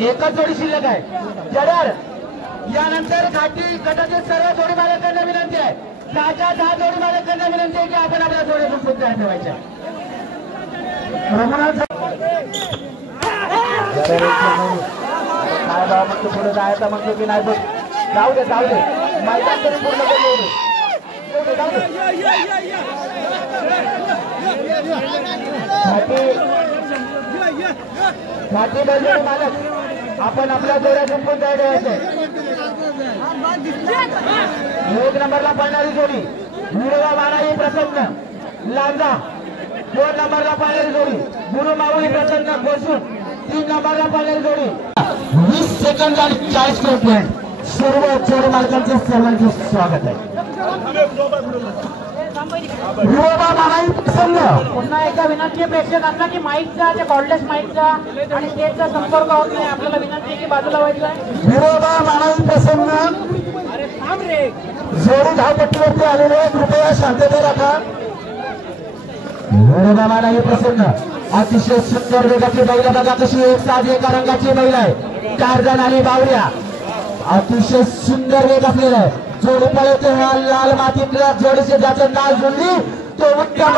एकच जोडी शिल्लक आहे. जडर यानंतर घाटी गटातील सर्व जोडी मालकांना विनंती आहे. 10 जोडी मालकांना विनंती आहे की आपण आपल्या जोड्या सुद्धा ठेवायच्या. काय बाबा मग पुढे जायचं म्हणतो की नाही बघ. जाऊ दे जाऊ दे. मैदान तरी पूर्ण घाटी बैलजोडी मालक आपण आपल्या जोड्या जिंकून जायला ठेवायचे. 1 नंबरला पळणारी जोडी मुरवा मानाई प्रसन्न लांजा. 2 नंबरला पळणारी जोडी गुरु माऊली प्रसन्न बसून. 3 नंबरला पळणारी जोडी 20 सेकंद आणि 40 मिनिट. सर्व जोडी मालकांचे सर्वांचे स्वागत आहे. पुन्हा एकदा विनंती प्रेक्षकांना की माईकचा ते कॉर्डलेस माईकचा आणि स्टेजचा संपर्क होत नाही. आपल्याला विनंती आहे की बाजूला व्हायचं आहे. विरोबा मानवी प्रसन्न जोडी धावपट्टीवरती आलेले कृपया शांतता राखा. विरोबा मानवी प्रसन्न अतिशय सुंदर वेगाची बैल बघा कशी एक साधी एका रंगाची बैल आहे. 4 जण आली बावड्या. अतिशय सुंदर वेग आपल्याला आहे. जोडी पळते लाल मातीतल्या जोडीचे ज्याचं नाव जुळली तो उत्तम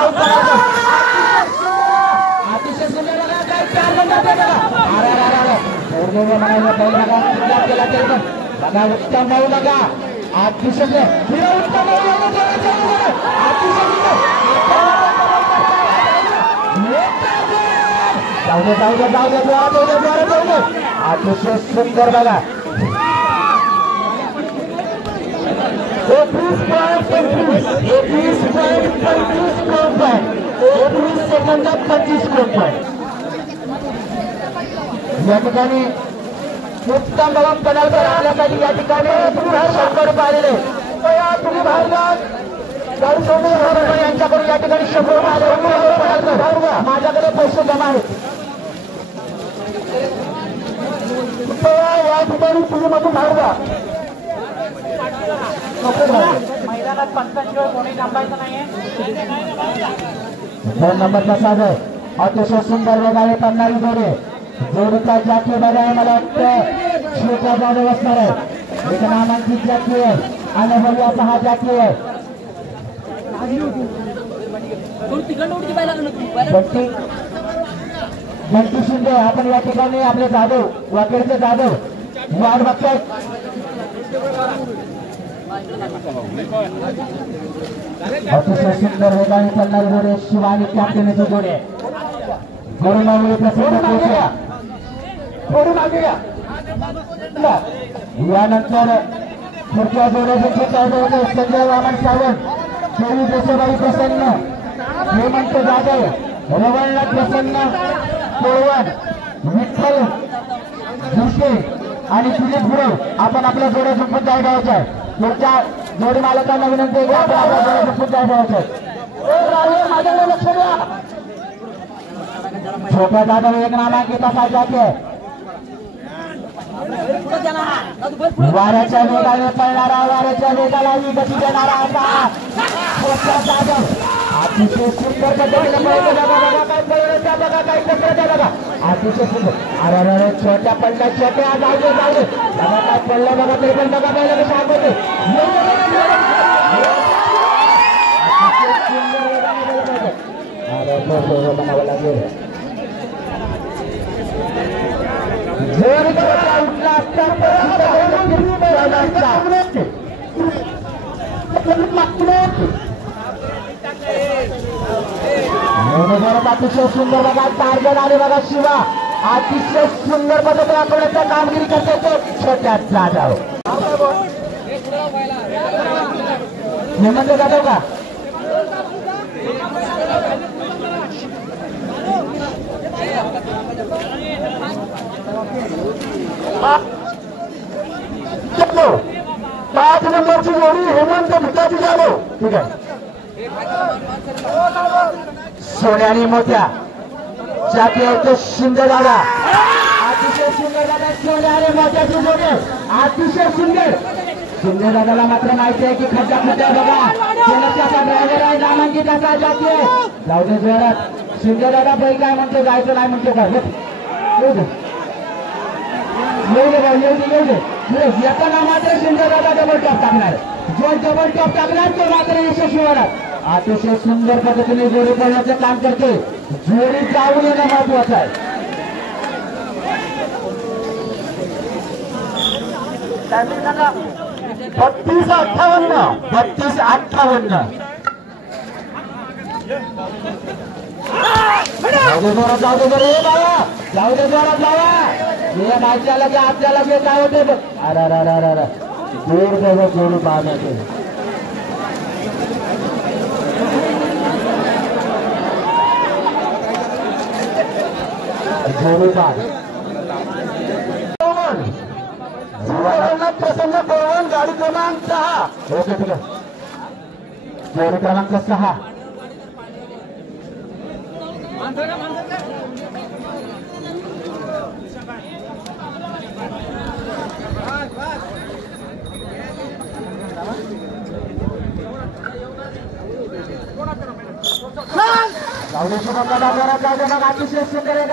अतिशय सुंदर बघा. 4 जण बघा उत्तम भाऊ बघा. अतिशय उत्तम अतिशय सुंदर बघा. 21 सेकंदात 25 पॉईंट. या ठिकाणी उत्तम भाऊ पदार्थ आपल्यासाठी या ठिकाणी 100 रुपये आलेले. तुम्ही बाहेर यांच्याकडून या ठिकाणी 100 रुपये आले. माझ्याकडे पैसे जमा आहेत. या ठिकाणी तुम्ही मधून बाहेर जा. मैदानात पंचांशिवाय कोणी थांबायचं नाहीये. 2 नंबरचा साज आहे. अतिशय सुंदर वेगाने पडणारी जोडी. जोडीचा जाती बघाय मला वाटतं शिवका जाधव असणार आहे. एक नामांकित जाती आहे. अनुभवी असा हा जाती आहे. बंटी शिंदे आपण या ठिकाणी आपले जाधव वाकेडचे जाधव वाट बघताय. अतिशय सुंदर वेगाने चालणारे जोडे शिवानी कॅप्टनचे जोडे गोरुमावळी प्रसन्न पोहोचल्या थोडी मागे घ्या यानंतर पुढच्या जोड्याचे होते संजय वामन सावंत देवी देशबाई प्रसन्न हेमंत जाधव रवळनाथ प्रसन्न कोळवण विठ्ठल जोशी आणि दिलीप गुरव आपण आपल्या जोड्या झुकून जायगावच्या आहे पुढच्या जोडी मालकांना विनंती आहे की आपण आपल्या जोड्या झुकून जायगावच्या आहे माझ्याकडे लक्ष द्या छोट्या जाधव एक नामांकित असा जाते वाऱ्याच्या वेगाने पळणारा वाऱ्याच्या वेगाला गती देणारा असा छोट्या जाधव अतिशय सुंदर पद्धतीने पळतो बघा काय पळवलं त्या बघा काय कसं बघा अतिशय सुंदर अरे छोट्या पडल्या छोट्या जाऊ दे बघा काय पडलं बघा तरी पण बघा पाहिलं कसं आगोते अरे म्हणावं लागेल जोर उठला अतिशय सुंदर बघा टार्गेट आले बघा शिवा अतिशय सुंदर पद्धतीने आठवड्याचा कामगिरी करते तो छोट्या जाधव हेमंत जाधव का पाच नंबरची जोडी हेमंत भिकाजी जाधव ठीक आहे सोन्यानी मोठ्या जाती होते शिंदे दादा अतिशय सुंदर दादा सोन्याने मोठ्याची जोडी अतिशय सुंदर शिंदे दादाला मात्र माहिती आहे की खड्डा बघा त्याचा ड्रायव्हर आहे नामांकित असा जाती आहे जाऊ दे जोरात शिंदे दादा बाई काय म्हणतो जायचं नाही म्हणतो काय येऊ दे येताना मात्र शिंदे दादा डबल टॉप टाकणार जो डबल टॉप टाकणार तो मात्र यशस्वी होणार अतिशय सुंदर पद्धतीने जोडी पळण्याचं काम करते जोडी जाऊन येणं महत्वाचं आहे 32-58 जाऊ दे बरं बाबा जाऊ दे जोरात लावा हे मागच्याला की आपल्याला जे काय होते अरे जोर जोडी पाहण्याचे प्रसन्न पवन गाडी क्रमांक 6 ओके ठीक आहे जोडी क्रमांक 6 अतिशय सुंदर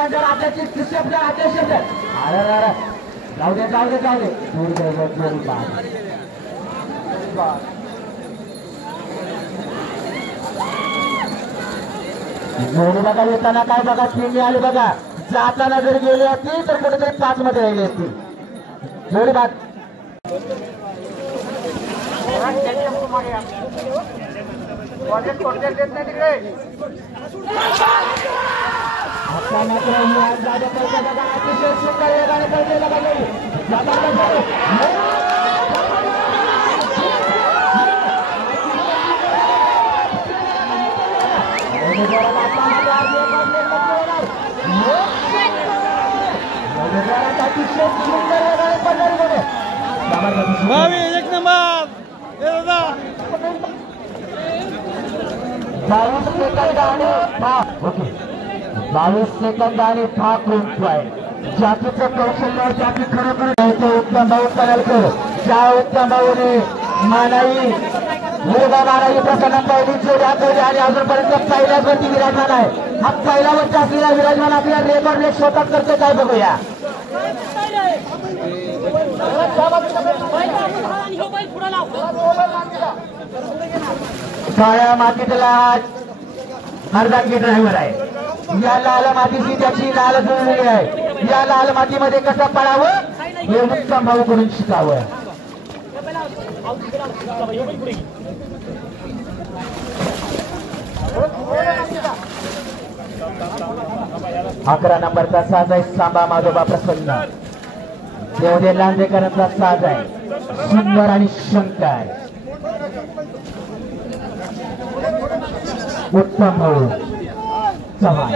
जाऊ दे जोडी बघा येताना काय बघा तीन आली बघा जाताना जर गेली असती तर कुठेतरी 5 मध्ये राहिली असती जोडी बाग आता मात्र अतिशय सुंदर वेगाने पळते अतिशय सुंदर वेगाने पडणारी एक नंबर 22 सेकंद आणि 6 गुंतवाय जातीचं कौशल्य जाती खरोखर उत्तम भाऊ कलरकर ज्या उत्तम भाऊने मानाई मुलगा मानाई प्रसन्न पहिली जोडी दाखवली आणि अजूनपर्यंत पहिल्याच वरती विराजमान आहे हा पहिला वरती असलेला विराजमान आपल्या रेकॉर्ड स्वतः करते काय बघूया काळ्या मातीतला अर्धांगी ड्रायव्हर आहे या लाल मातीची त्याची लाल जुळलेली आहे या लाल मातीमध्ये कसं पळावं हे उत्तम भाऊ करून शिकावं 11 नंबरचा साज आहे सांबा माधोबा प्रसन्न. देवदे लांजेकरांचा साज आहे सुंदर आणि शंकर. उत्तम भाऊ चव्हाण.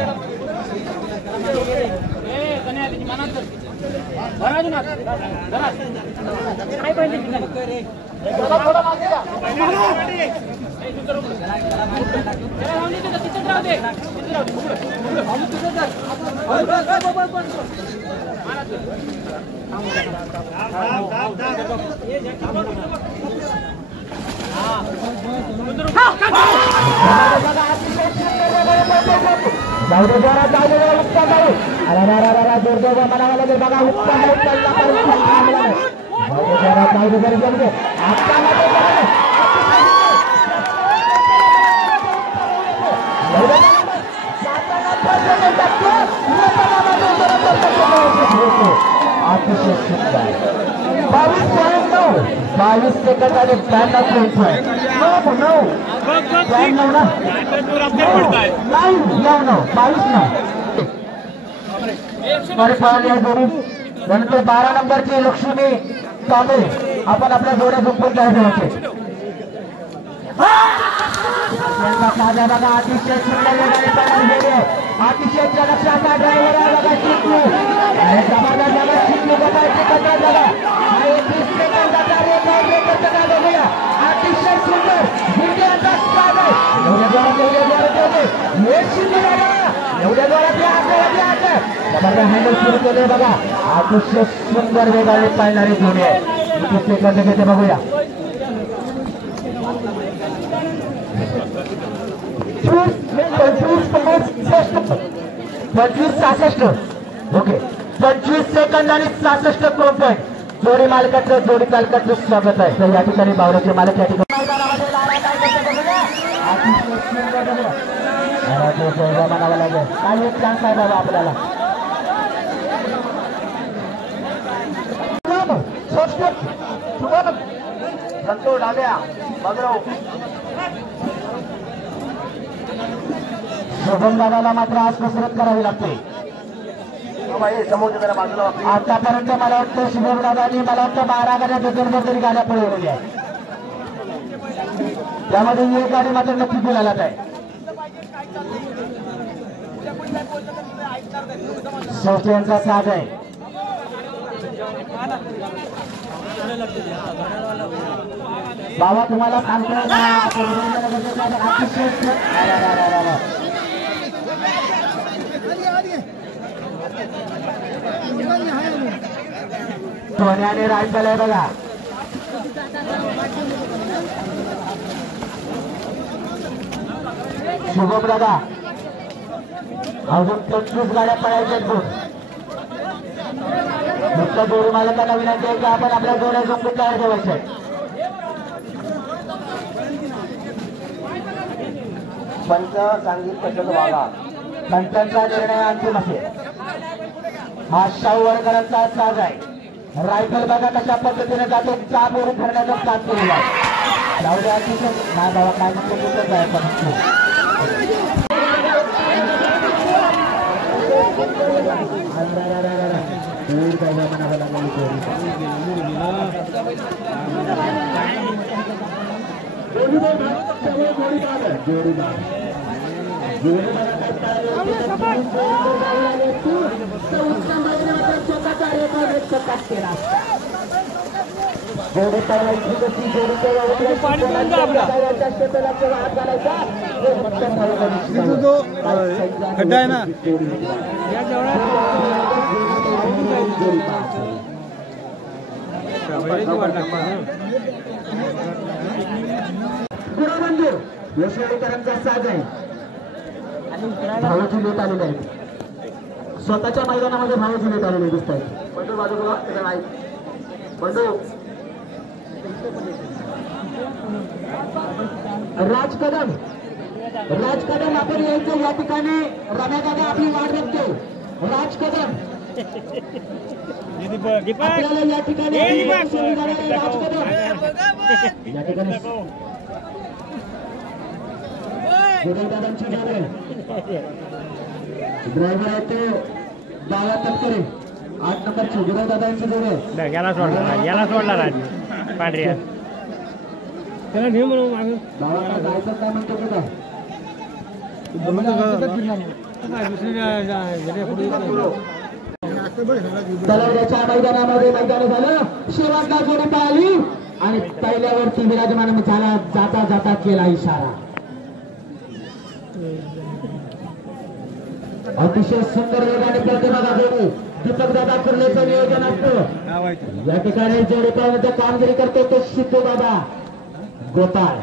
बावीस सेकंद आणि 92 पॉईंट. नंतर 12 नंबरची लक्ष्मी कांबळे आपण आपल्या जोड्या झोपून घ्यायचे. ताजा बघा अतिशय सुंदर अतिशय लक्षाचा ड्रायव्हर आहे बघा चिंटू. जबरदस्त बघा चिंटू बघायची कथा बघा. 31 सेकंदाचा रेकॉर्ड बघूया. अतिशय सुंदर विजयाचा स्वाद आहे. एवढ्या जोरात एवढ्या जोरात आपल्याला जबरदस्त हँडल सुरू केले बघा. अतिशय सुंदर वेगाने पाळणारी जोडी आहे. 31 सेकंद घेते बघूया. 25-66 ओके. 25 सेकंद आणि 66 पॉईंट. जोडी मालकाचं जोडी चालकाचं स्वागत आहे. तर या ठिकाणी बावऱ्याचे मालक या ठिकाणी म्हणावं लागेल. काय एक चान्स आहे बाबा आपल्याला. संतोष डाव्या बघराव शुभम दादाला मात्र आज कसरत करावी लागते. आतापर्यंत मला वाटतं शुभम दादानी मला वाटतं 12 गाड्या डझनभर तरी गाड्या पळवलेल्या आहेत. त्यामध्ये एक गाडी मात्र नक्की बोलायला आहे. यांचा साज आहे. बाबा तुम्हाला सांगतो सोन्याने रायफल आहे बघा. शुभम दादा अजून 25 गाड्या पळायच्या नुसतं जोडी मालकांना विनंती आहे की आपण आपल्या जोड्या झोपून तयार ठेवायचे. पंच सांगित तसंच वागा. पंचांचा निर्णय अंतिम असेल. हा शाहूवरकरांचा साज आहे. रायफल बघा कशा पद्धतीने जातो. चाप वरून ठरण्याचं काम केलेलं आहे. जाऊद्या अतिशय नाही बाबा काय म्हणतो आहे पण जो खड्डा आहे ना यशवंतकरांचा साज आहे. भावाची लेट आलेली आहे. स्वतःच्या मैदानामध्ये भावाची लेट आलेली दिसत आहे. बंडू बाजूला बंडू राज कदम आपण यायचं. या ठिकाणी रम्या दादा आपली वाट बघतो. राज कदम आपल्याला या ठिकाणी या ठिकाणी दादांची जोडे ड्रायव्हर आहे तो दादा तटकरे 8 नंबरची दादांची जोडे याला सोडला राज पांढऱ्या त्याला घेऊ म्हणून मागे दादा जायचं काय म्हणतो का तलावाच्या मैदानामध्ये मैदान झालं शेवटला जोडी पाहिली आणि पहिल्यावरती विराजमान झाला जाता जाता केला इशारा अतिशय सुंदर वेगाने प्रतिभागा जोडी दीपक दादा कुर्लेचं नियोजन असतं या ठिकाणी जोडी पाहण्याचं कामगिरी करतो तो शितो दादा गोपाळ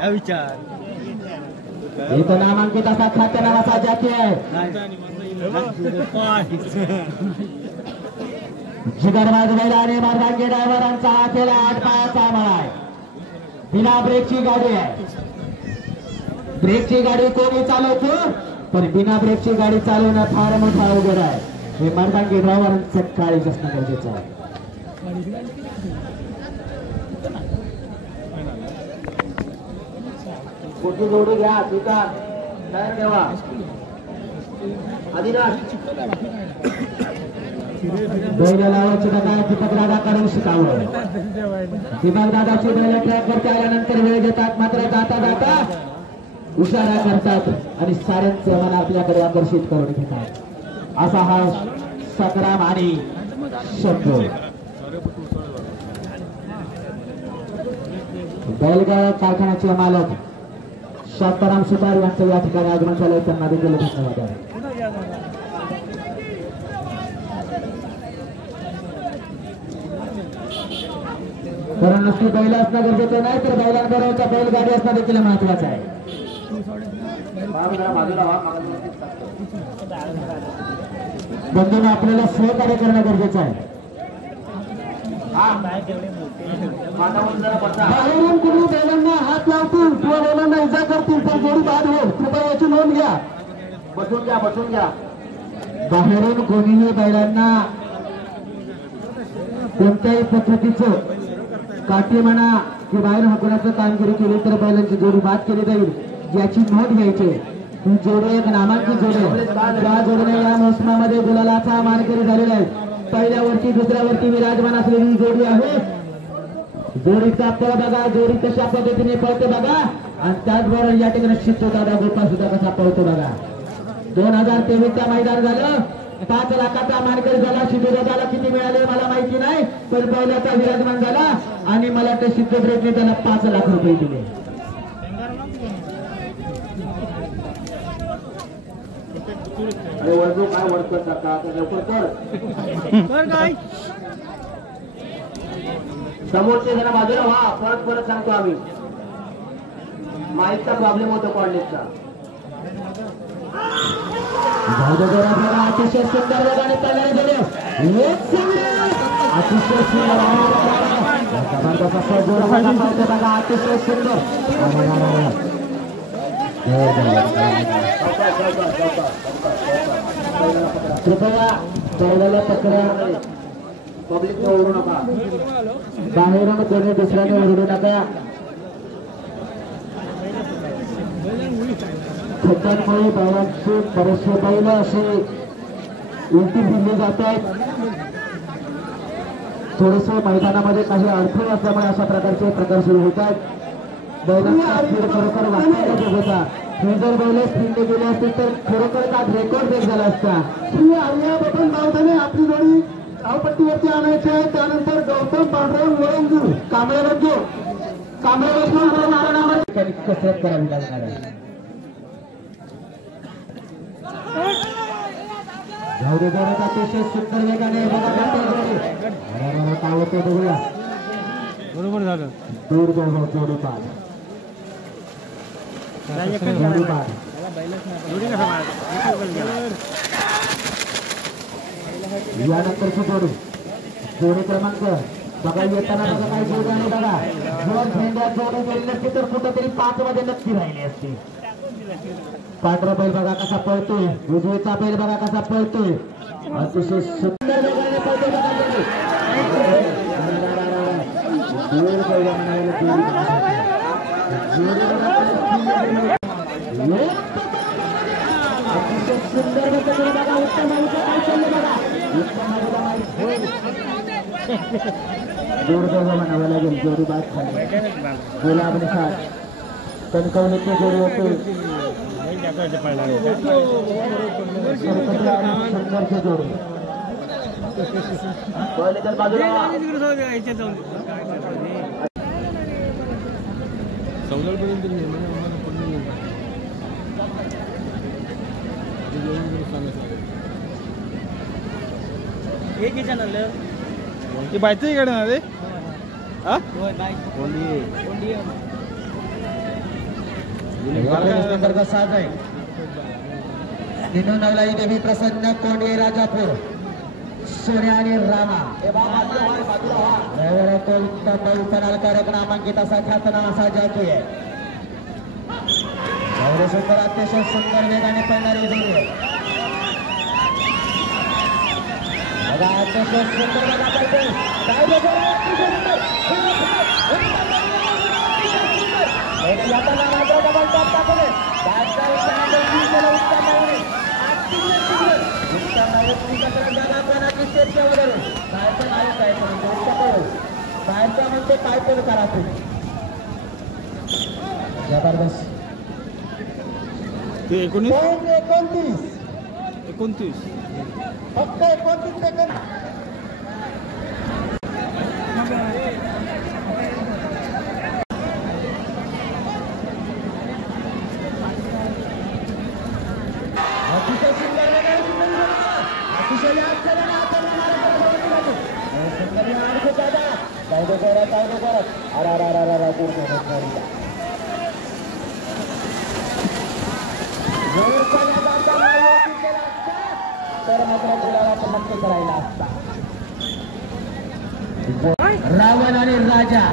इथं नामांकित असा खात्या नावाचा जॅकी आहे जिगरबाज बैला आणि मार्गांगे ड्रायव्हरांचा हा केला 8 पायाचा मळा आहे बिना ब्रेकची गाडी आहे ब्रेकची गाडी कोणी चालवतो पण बिना ब्रेकची गाडी चालवणं फार मोठा अवघड आहे हे मार्गांगे ड्रायव्हरांचं काळजी असणं गरजेचं आहे कुठे जोडी घ्या तिथं तयार ठेवा आदिनाथ बैल लावायची बघा दीपक दादा कडून शिकावं दीपक दादाची बैल ट्रॅक वरती आल्यानंतर वेळ देतात मात्र जाता जाता इशारा करतात आणि साऱ्यांचे मन आपल्याकडे आकर्षित करून घेतात असा हा संग्राम आणि शब्द बैलगाडा कारखान्याचे मालक शांताराम सुतार यांचं या ठिकाणी आगमन झालंय त्यांना देखील धन्यवाद आहे कारण नुसती बैल असणं गरजेचं नाही तर बैलांबरोबरचा बैलगाडी असणं देखील महत्वाचं आहे बंधूंना आपल्याला सहकार्य करणं गरजेचं आहे बाहेरून कुणी बैलांना हात लावतील किंवा बैलांना इजा करतील तर जोडी बाद होईल कृपया याची नोंद घ्या बसून घ्या बाहेरून कोणीही बैलांना कोणत्याही पद्धतीचं काठी म्हणा की बाहेर हाकण्याचं कामगिरी केली तर बैलांची जोडी बाद केली जाईल याची नोंद घ्यायची ही जोडी एक नामांकित जोडी आहे ज्या जोडीने या मोसमामध्ये गुलालाचा मानकरी झालेला आहे पहिल्यावरती दुसऱ्यावरती विराजमान असलेली जोडी आहे जोडीचा पळ बघा जोडी कशा पद्धतीने पळते बघा आणि त्याचबरोबर या ठिकाणी शितो दादा गोपाळ सुद्धा कसा पळतो बघा 2023चा मैदान झालं 5 लाखाचा मानकरी झाला शितो दादाला किती मिळाले मला माहिती नाही पण पहिल्याचा विराजमान झाला आणि मला ते शितो ब्रेकने त्याला 5 लाख रुपये दिले वर्जू काय वर्क समोरचे जरा बाजूला व्हा परत सांगतो आम्ही माईकचा प्रॉब्लेम होतो कॉलेजचा अतिशय सुंदर वेगाने चालले गेले अतिशय सुंदर बघा अतिशय सुंदर कृपया बैलाला पकडा पब्लिक ओरडू नका बाहेरून कोणी दुसऱ्याने ओरडू नका खड्ड्यांमुळे बैलांची बरेचसे बैल असे उलटी फिरली जात आहेत थोडेसे मैदानामध्ये काही अडथळे असल्यामुळे अशा प्रकारचे प्रकार सुरू होत आहेत बैलांचा स्पीड खरोखर वाचायला बघ होता हे जर बैल स्पीडने गेले असतील तर खरोखर आज रेकॉर्ड ब्रेक झाला असता बटन धावताना आपली जोडी धावपट्टीवरती आणायची आहे त्यानंतर गौतम पांढरंग वळंजू कांबळेवरती कसरत करावी लागणार आहे जाऊदे जोरात अतिशय सुंदर वेगाने बघूया बरोबर झालं दूर जोडी पाड यानंतरची जोडी क्रमांक बघा येताना बघा काय जोडी आणि बघा जर झेंड्यात जोडी गेली नसती तर कुठंतरी 5 मध्ये नक्की राहिली असती पांढरा बैल बघा कसा पळतोय उजवीचा बैल बघा कसा पळतोय अतिशय सुंदर वेगाने पळते बघा दूर पहिला अतिशय सुंदर वेगाने बघा उत्तम काय चाललं बघा जोर बनावं लागेल जोडी बाद बोला आपले साथ कणकवलीचे जोडी होते सुंदरचे जोडी बाजूला ती बायचं इकडे ना रे हा नंबर का 7 आहे दिनो नवलाई देवी प्रसन्न कोंडे राजापूर सोन्या आणि रामा उत्तरालकारक नामांकित असा ख्यातनाम असा जातोय सुंदर अतिशय सुंदर वेगाने पळणारी जोडी बघा अतिशय सुंदर बघा पळते काय बाहेरचा म्हणते काय पण करा तुम्ही जबरदस्त ते 19 फक्त 29 सेकंद रावण आणि राजा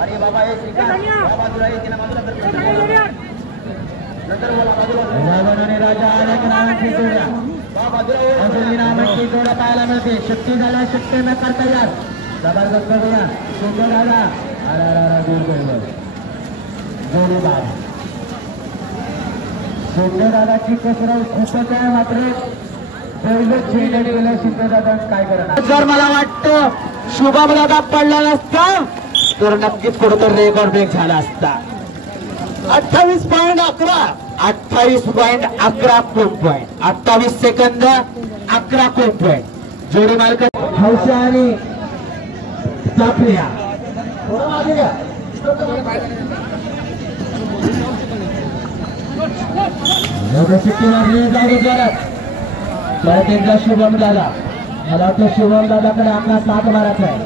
अरे बाबा रावण आणि राजा नावाची जोड्या पाहायला मिळते शक्ती झाल्या शक्ती न करता यार जबरदस्त बघूया सुंदर दादा जोडीदार सुंदर दादाची कसरत खूपच आहे मात्र पहिलं झेंडे गेलं सुंदर दादा काय करणार जर मला वाटतं शुभम दादा पडला नसता तर नक्कीच कुठेतरी रेकॉर्ड ब्रेक झाला असता 28.11 28 सेकंद 11 पॉइंट जोडी मालक हौशा आणि चापलिया त्यांचा शुभम दादा मला वाटतं शुभम दादाकडे आपला 7 मारायचा आहे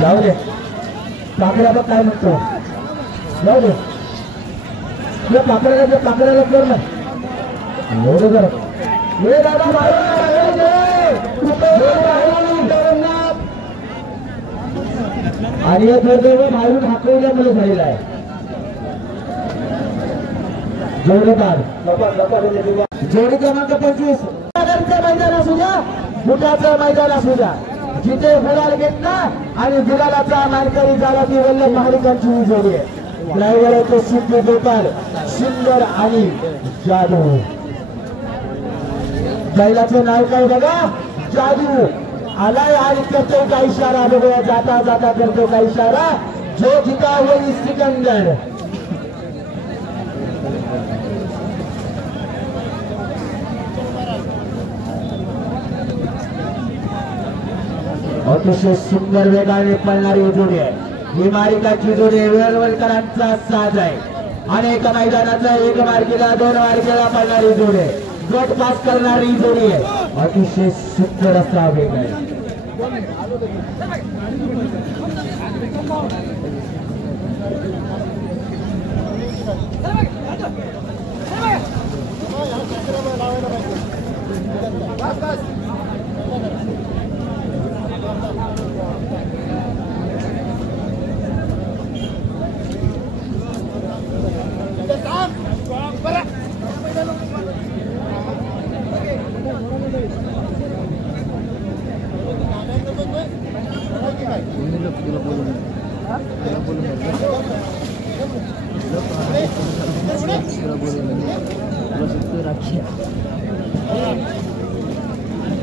जाऊ दे पाकड्या बघ काय म्हणतो जाऊ दे पाकड्याला कर ना एवढं कर आणि बाहेरून हाकवल्यामुळे झालेला आहे जोडीदार जोडी क्रमांक 25 मैदान असू द्या बुटाचं मैदान असू द्या जिथे गुलाल घेतला आणि गुलालाचा मानकरी झाला ती वल्लभ महाडिकांची जोडी आहे ड्रायव्हर आहे तो सिद्धी गोपाल सुंदर आणि जादू बैलाचं नाव काय बघा जादू आलाय आणि करतो का इशारा बघूया जाता जाता करतो का इशारा जो जिता होई सिकंदर अतिशय सुंदर वेगाने पळणारी जोडी आहे ही मालिकाची जोडी वेळवलकरांचा साज आहे अनेक मैदानाचा 1 मार्केला 2 मार्केला पळणारी जोडी आहे गट पास करणारी जोडी आहे अतिशय सुंदर असा वेग आहे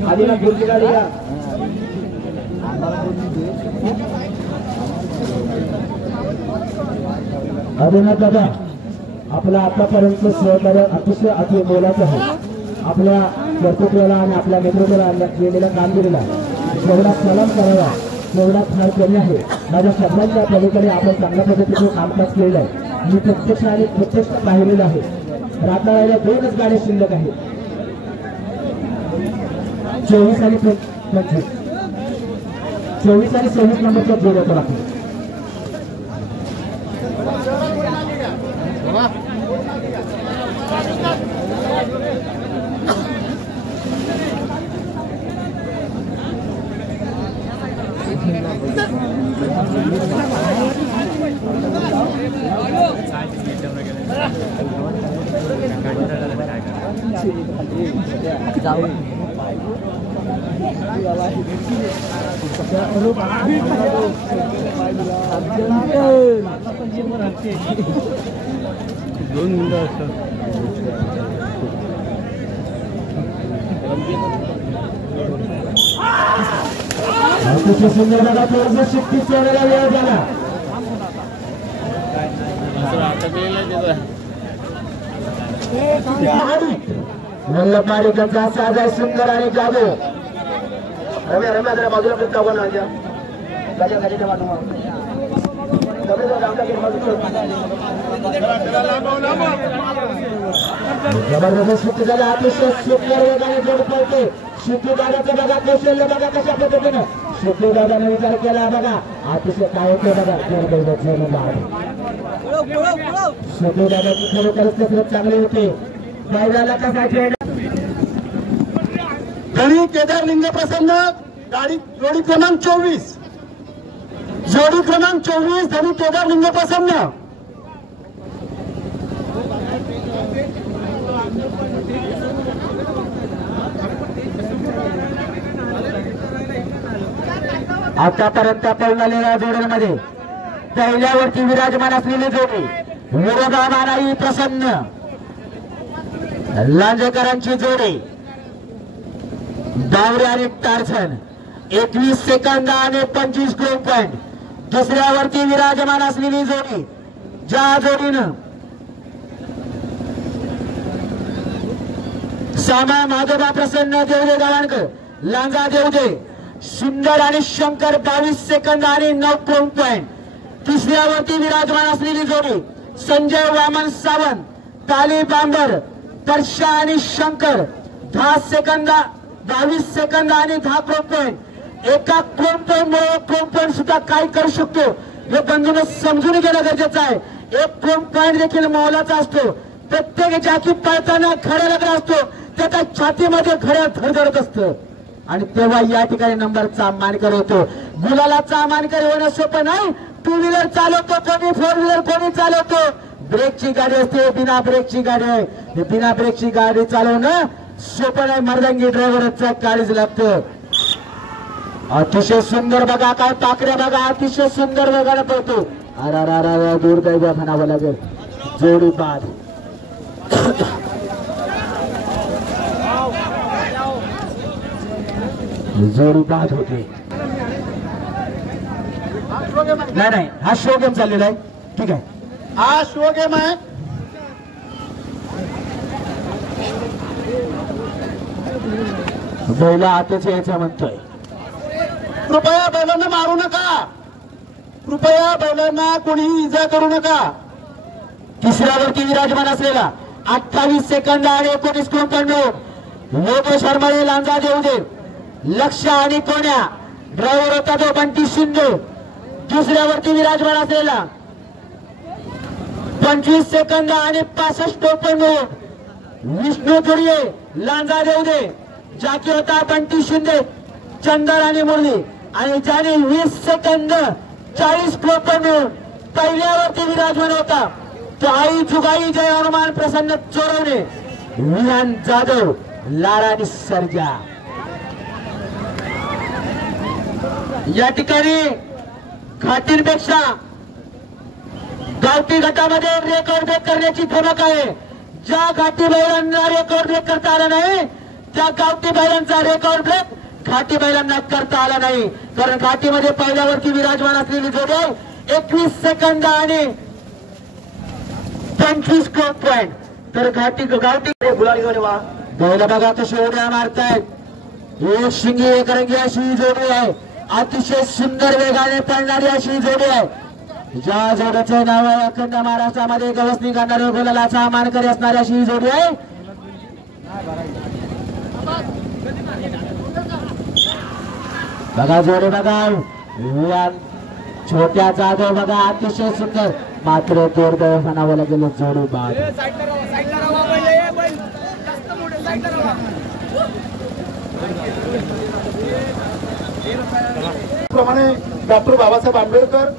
आधी ना गुरुजी गाडी या अभिनाथ दादा आपला आतापर्यंत सहकार्य अतिशय अति मोलाचं आहे. आपल्या कर्तृत्वाला आणि आपल्या नेतृत्वाला केलेल्या कामगिरीला जेवढा सलाम करावा तेवढा फार कमी आहे. माझ्या शब्दांच्या पलीकडे आपण चांगल्या पद्धतीने कामकाज केलेलं आहे. मी प्रत्यक्ष आणि प्रत्यक्ष पाहिलेलं आहे. रात्राला 2च गाड्या शिल्लक आहेत. 24 आणि 25 24 आणि 26 नंबरच्या जोड होतो आपण. दोन मिनिटं असतात. अतिशय सुंदर बघा थोडंसं शिफ्टी सोडायला वेळ झाला. वल्लभ माडिकांचा साजा सुंदर आणि जादू रम्या रम्या जरा बाजूला खूप टाकून आणजा गाड्या गाडीच्या बाजूला जबरदस्त शिफ्ट झाला. अतिशय सुंदर वेगाने जोड पडते. शिफ्टी दादाचं बघा कौशल्य बघा कशा पद्धतीनं शिफ्टी दादाने विचार केला बघा. अतिशय काय होते बघा शिफ्टी दादाची खरोखरच कसरत चांगली होती. मैदानाला कसा खेळ धनी केदार लिंग प्रसन्न गाडी जोडी क्रमांक 24 जोडी क्रमांक 24 धनी केदार लिंग प्रसन्न आतापर्यंत पळणाऱ्या जोड्यांमध्ये पहिल्यावरती विराजमान असलेली जोडी विरोधामानाई प्रसन्न लांजेकरांची जोडी बावरे आणि टारझन 21 सेकंद आणि 25 पॉइंट. दुसऱ्यावरती विराजमान असलेली जोडी ज्या जोडीनं सामा माधोबा प्रसन्न देवदे गावाणकर लांजा देवदे सुंदर आणि शंकर 22 सेकंद आणि 9 पॉइंट. तिसऱ्यावरती विराजमान असलेली जोडी संजय वामन सावंत काली बांबर परशा आणि शंकर 10 सेकंद 22 सेकंद आणि 10 पॉइंट. एका पॉइंट सुद्धा काय करू शकतो हे बंधून समजून घेणं गरजेचं आहे. एक पॉइंट देखील मोलाचा असतो. प्रत्येक जाकी पळताना खड्या लागला असतो त्याच्या छातीमध्ये खड्या धडधडत असतं आणि तेव्हा या ठिकाणी नंबरचा मानकर होतो. गुलालाचा मानकर होणं सोपं नाही. 2 व्हीलर चालवतो कोणी 4 व्हीलर कोणी चालवतो. ब्रेकची गाडी असते बिना ब्रेकची गाडी आहे. बिना ब्रेकची गाडी चालवणं सोपं नाही. मर्दांगी ड्रायव्हरचा काळीच लागतं. अतिशय सुंदर बघा काय टाकऱ्या बघा अतिशय सुंदर बघायला पडतो. अरा दूर दैव म्हणावं लागेल. जोडी बाद जोडी बाद होते. नाही हा शो गेम चाललेला आहे. ठीक आहे हा शो गेम आहे. बैला आताच यायचा म्हणतोय. कृपया बैलांना मारू नका. कृपया बैलांना कोणीही इजा करू नका. तिसऱ्यावरती विराजमान असलेला 28 सेकंद आणि 19 पॉइंट. लोकेश हरमळे लांजा देवदेव लक्ष आणि कोण्या ड्रायव्हर होता तो बंटी शिंदे. दुसऱ्यावरती विराजमान असलेला 25 सेकंद आणि 65 पॉइंट. विष्णू तुरिये लांजा देवदे जाकी होता बंटी शिंदे चंदर आणि मुरली आणि ज्याने 20 सेकंद 40 पॉइंट पहिल्यावरती विराजमान होता तो आई जुगाई जय हनुमान प्रसन्न चोरवणे विरान जाधव लाडा आणि सर्जा. या ठिकाणी घाटींपेक्षा गावठी गटामध्ये रेकॉर्ड ब्रेक करण्याची धमक आहे. ज्या घाटी बैलांना रेकॉर्ड ब्रेक करता आला नाही त्या गावठी बैलांचा रेकॉर्ड ब्रेक घाटी बैलांना करता आला नाही. कारण घाटीमध्ये पहिल्यावरती विराजमान असलेली जोडी आहे 21 सेकंद आणि 25 पॉइंट. तर गावठी बैल बघा कशी उड्या मारतायत. एक शिंगी एक रंगी अशी जोडी आहे. अतिशय सुंदर वेगाने पळणारी अशी जोडी आहे. ज्या जोडीचे नाव आहे अखंड महाराष्ट्रामध्ये गवसणी करणारे गोलाचा मानकरी असणारी अशी जोडी आहे. बघा जोडी बघा छोट्या जाधव बघा अतिशय सुंदर मात्र दुर्दैव म्हणावं लागेल जोडी बाद. प्रमाणे डॉक्टर बाबासाहेब आंबेडकर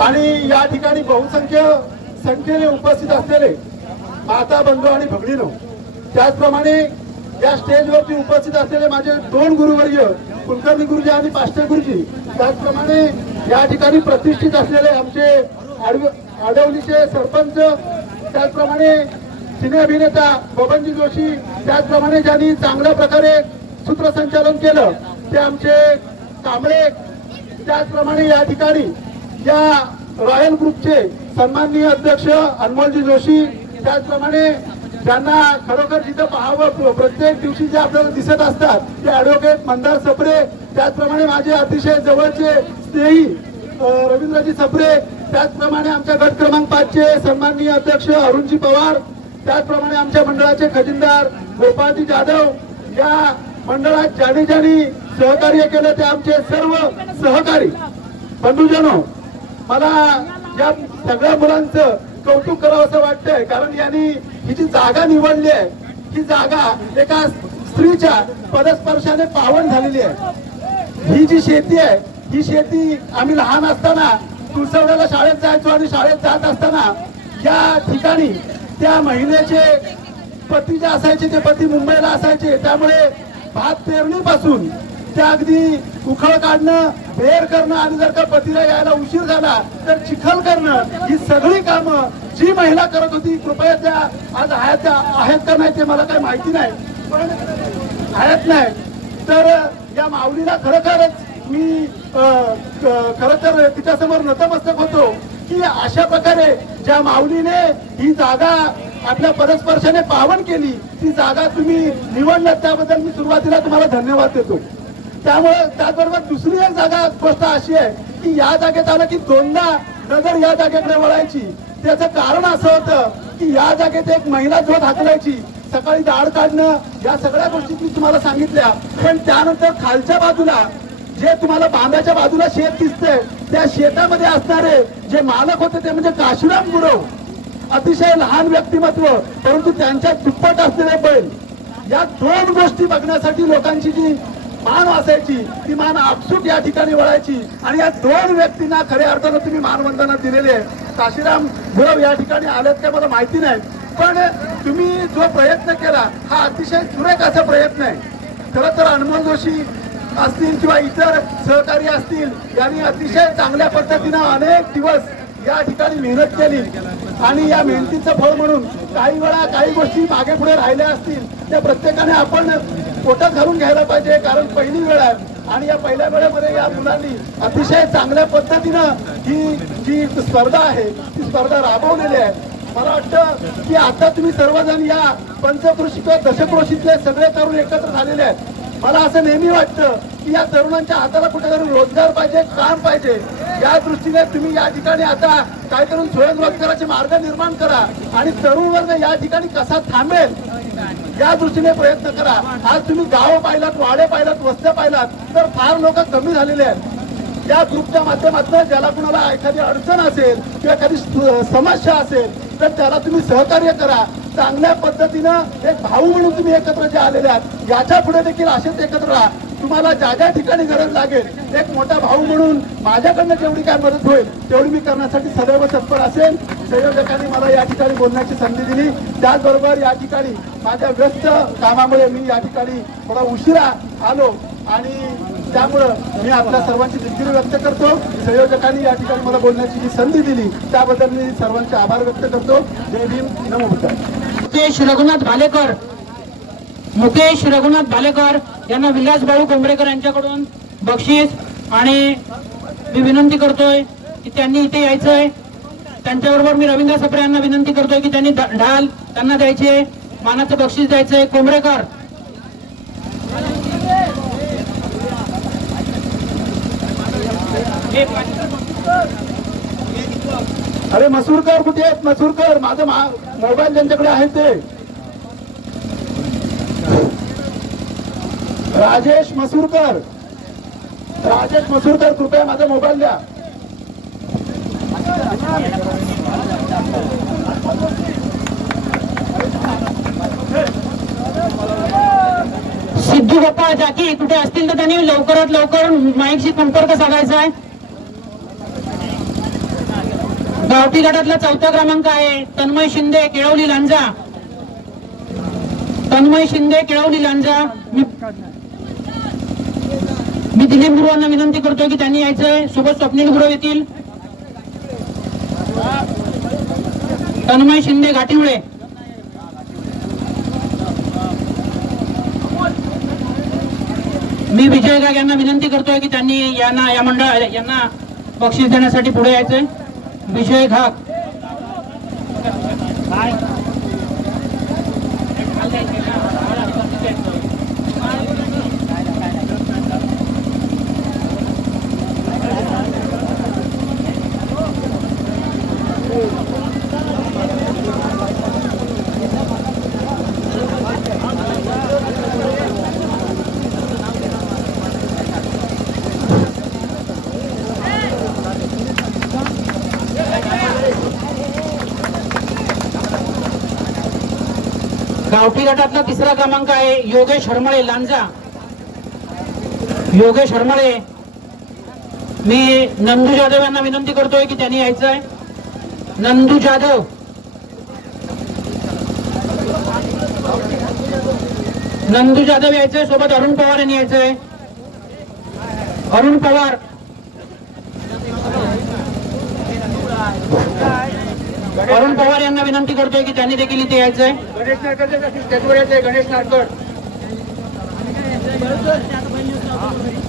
आणि या ठिकाणी संख्येने उपस्थित असलेले माता बंधू आणि भगिनीनो, त्याचप्रमाणे या स्टेजवरती उपस्थित असलेले माझे 2 गुरुवर्य कुलकर्णी गुरुजी आणि पाष्टे गुरुजी, त्याचप्रमाणे या ठिकाणी प्रतिष्ठित असलेले आमचे आडवलीचे सरपंच, त्याचप्रमाणे सिने अभिनेता बबनजी जोशी, त्याचप्रमाणे ज्यांनी चांगल्या प्रकारे सूत्रसंचालन केलं ते आमचे कांबळे, त्याचप्रमाणे या ठिकाणी या रॉयल ग्रुपचे सन्माननीय अध्यक्ष अनमोलजी जोशी, त्याचप्रमाणे ज्यांना खरोखर जिथं पाहावं प्रत्येक दिवशी जे आपल्याला दिसत असतात ते ऍडव्होकेट मंदार सप्रे, त्याचप्रमाणे माझे अतिशय जवळचे स्नेही रवींद्रजी सप्रे, त्याचप्रमाणे आमच्या गट क्रमांक 5 चे सन्माननीय अध्यक्ष अरुणजी पवार, त्याचप्रमाणे आमच्या मंडळाचे खजिनदार गोपाळजी जाधव, या मंडळात ज्यांनी सहकार्य केलं ते आमचे सर्व सहकारी बंधूजनो. मला या सगळ्या मुलांचं कौतुक करावं असं वाटतंय, कारण यांनी ही जी जागा निवडली आहे ही जागा एका स्त्रीच्या पदस्पर्शाने पावन झालेली आहे. ही जी शेती आहे ही शेती आम्ही लहान असताना तुळसवड्याला शाळेत जायचो आणि शाळेत जात असताना या ठिकाणी त्या महिलेचे पती जे असायचे ते पती मुंबईला असायचे, त्यामुळे भात पेरणीपासून त्या अगदी उखळ काढणं, बेर करणं आणि जर का पतीला यायला उशीर झाला तर चिखल करणं, ही सगळी कामं जी महिला करत होती, कृपया त्या आज आहेत का नाही ते मला काही माहिती नाही, पण आहेत नाही तर या माऊलीला खरोखरच मी खरं तर तिच्यासमोर नतमस्तक होतो की अशा प्रकारे ज्या माऊलीने ही जागा आपल्या पदस्पर्शाने पावन केली ती जागा तुम्ही निवडलात त्याबद्दल मी सुरुवातीला तुम्हाला धन्यवाद देतो. त्यामुळे त्याचबरोबर दुसरी एक गोष्ट अशी आहे की या जागेत आलं की 2दा नजर या जागेकडे वळायची. त्याचं कारण असं होतं की या जागेत एक महिला झोत हाकलायची, सकाळी दाढ काढणं, या सगळ्या गोष्टी मी तुम्हाला सांगितल्या. पण त्यानंतर खालच्या बाजूला जे तुम्हाला बांधाच्या बाजूला शेत दिसतंय त्या शेतामध्ये असणारे जे मालक होते ते म्हणजे काशीराम गुरव, अतिशय लहान व्यक्तिमत्व परंतु त्यांच्या दुप्पट असलेले बैल. या 2 गोष्टी बघण्यासाठी लोकांची जी मान वाचायची ती मान आपसूक या ठिकाणी वळायची आणि या 2 व्यक्तींना खऱ्या अर्थानं तुम्ही मानवंदना दिलेली आहे. काशीराम गुरव या ठिकाणी आलेत का मला माहिती नाही, पण तुम्ही जो प्रयत्न केला हा अतिशय सुरेख असा प्रयत्न आहे. खरं तर अनमोल जोशी असतील किंवा इतर सहकारी असतील यांनी अतिशय चांगल्या पद्धतीनं अनेक दिवस या ठिकाणी मेहनत केली आणि या मेहनतीचं फळ म्हणून काही वेळा काही गोष्टी मागे पुढे राहिल्या असतील त्या प्रत्येकाने आपण पोटात घालून घ्यायला पाहिजे, कारण पहिली वेळ आहे आणि या पहिल्या वेळेमध्ये या मुलांनी अतिशय चांगल्या पद्धतीनं ही जी स्पर्धा आहे ती स्पर्धा राबवलेली आहे. मला वाटतं की आता तुम्ही सर्वजण या पंचक्रोशी किंवा दशक्रोशीतले सगळे तरुण एकत्र झालेले आहेत. मला असं नेहमी वाटतं की या तरुणांच्या हाताला कुठेतरी रोजगार पाहिजे, काम पाहिजे. या दृष्टीने तुम्ही या ठिकाणी आता काय करून स्वयंरोजगाराचे मार्ग निर्माण करा आणि तरुण वर्ग या ठिकाणी कसा थांबेल या दृष्टीने प्रयत्न करा. आज तुम्ही गाव पाहिलात, वाडे पाहिलात, वस्त्या पाहिलात तर फार लोक कमी झालेले आहेत. या ग्रुपच्या माध्यमातून ज्याला कुणाला एखादी अडचण असेल किंवा एखादी समस्या असेल तर त्याला तुम्ही सहकार्य करा. चांगल्या पद्धतीनं एक भाऊ म्हणून तुम्ही एकत्र जे आलेले आहात याच्या पुढे देखील असेच एकत्र राहा. तुम्हाला ज्या ज्या ठिकाणी गरज लागेल एक मोठा भाऊ म्हणून माझ्याकडनं जेवढी काय मदत होईल तेवढी मी करण्यासाठी सदैव तत्पर असेल. संयोजकांनी मला या ठिकाणी बोलण्याची संधी दिली, त्याचबरोबर या ठिकाणी माझ्या व्यस्त कामामुळे मी या ठिकाणी थोडा उशिरा आलो आणि त्यामुळं मी आपल्या सर्वांची दिलगिरी व्यक्त करतो. संयोजकांनी या ठिकाणी मला बोलण्याची जी संधी दिली त्याबद्दल मी सर्वांचे आभार व्यक्त करतो. जय भीम, नमो बुद्धाय. मुकेश रघुनाथ भालेकर यांना विलास बाळू कोंबडेकर यांच्याकडून बक्षीस, आणि मी विनंती करतोय की त्यांनी इथे यायचंय. त्यांच्याबरोबर मी रवींद्र सप्रे यांना विनंती करतोय की त्यांनी ढाल त्यांना द्यायचे, मानाचं बक्षीस द्यायचंय. कोंबडेकर अरे मसूरकर कुठे आहेत? मसूरकर, माझा मोबाईल ज्यांच्याकडे आहे ते. राजेश मसूरकर, कृपया माझा मोबाईल द्या. सिद्धू गोपाळ जाकी कुठे असतील तर त्यांनी लवकरात लवकर माईकशी संपर्क साधायचा आहे. गावठी गटातला 4था क्रमांक आहे तन्मय शिंदे केळवली लांजा. मी दिलीप गुरुवांना विनंती करतोय की त्यांनी यायचंय. सोबत स्वप्नील गुरव येतील. तन्मय शिंदे घाटिवळे. मी विजय गाग यांना विनंती करतोय की त्यांनी या मंडळाला बक्षीस देण्यासाठी पुढे यायचंय. विजय घाग. गावठी गटातला 3रा क्रमांक आहे योगेश हरमळे लांजा. मी नंदू जाधव यांना विनंती करतोय की त्यांनी यायचंय. नंदू जाधव. यायचंय. सोबत अरुण पवार यांनी यायचंय. अरुण पवार यांना विनंती करतोय की त्यांनी देखील इथे यायचंय.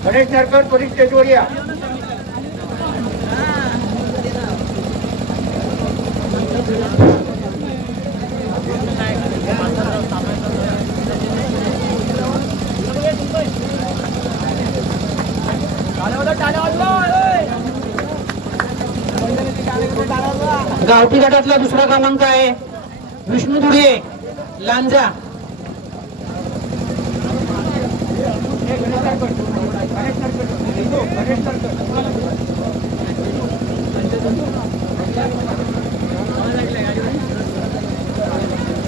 गणेश नारकर पोलीस स्टेजवर या. गावठी गटातला 2रा क्रमांक आहे विष्णू दुर्ये लांजा.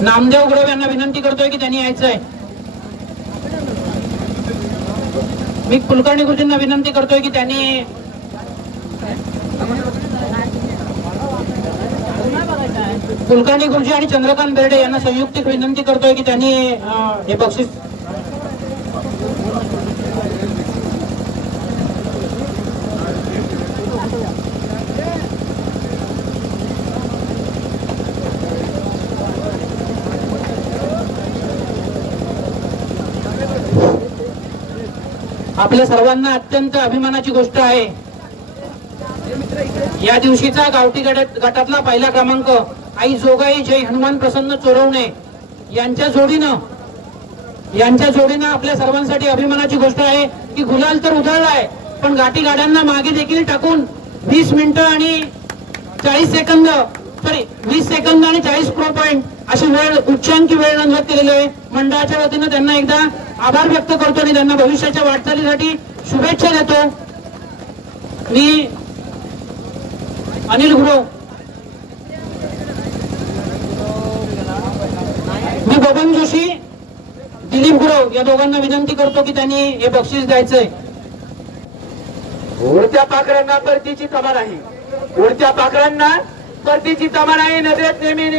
नामदेव गुरव यांना विनंती करतोय की त्यांनी यायचंय. मी कुलकर्णी गुरुजींना विनंती करतोय की त्यांनी कुलकर्णी गुरुजी आणि चंद्रकांत बेर्डे यांना संयुक्तिक विनंती करतोय की त्यांनी हे बक्षीस. आपल्या सर्वांना अत्यंत अभिमानाची गोष्ट आहे. या दिवशीचा गावठी गटातला 1ला क्रमांक आई जोगाई जय हनुमान प्रसन्न चोरवणे यांच्या जोडीनं आपल्या सर्वांसाठी अभिमानाची गोष्ट आहे की गुलाल तर उधळलाय, पण गाठी गाड्यांना मागे देखील टाकून 20 मिनिटं आणि 40 सेकंद 20 सेकंद आणि 40 पॉइंट अशी वेळ उच्चांकी वेळ नोंदवत केलेली आहे. मंडळाच्या वतीनं त्यांना एकदा आभार व्यक्त करतो आणि त्यांना भविष्याच्या वाटचालीसाठी शुभेच्छा देतो. मी अनिल गुरव, मी बबन जोशी, दिलीप गुरव या दोघांना विनंती करतो की त्यांनी हे बक्षीस द्यायचंय. उडत्या पाखरांना परतीची कमान आहे. उडत्या पाखरांना परतीची कमान आहे. नजरेत नेहमी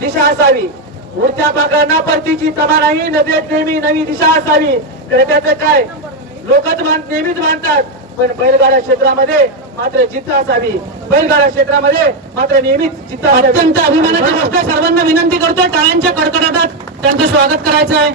दिशा असावी. उडत्या पाखरांना परतीची कमान आहे. नजरेत नेहमी नवी दिशा असावी. तर त्याचं काय लोकच नेहमीच मानतात, पण बैलगाडा क्षेत्रामध्ये मात्र जिद्द असावी. बैलगाडा क्षेत्रामध्ये मात्र नेहमीच जिद्द असावी. अत्यंत अभिमानाची गोष्ट. सर्वांना विनंती करतोय टाळ्यांच्या कडकडाटात त्यांचं स्वागत करायचं आहे.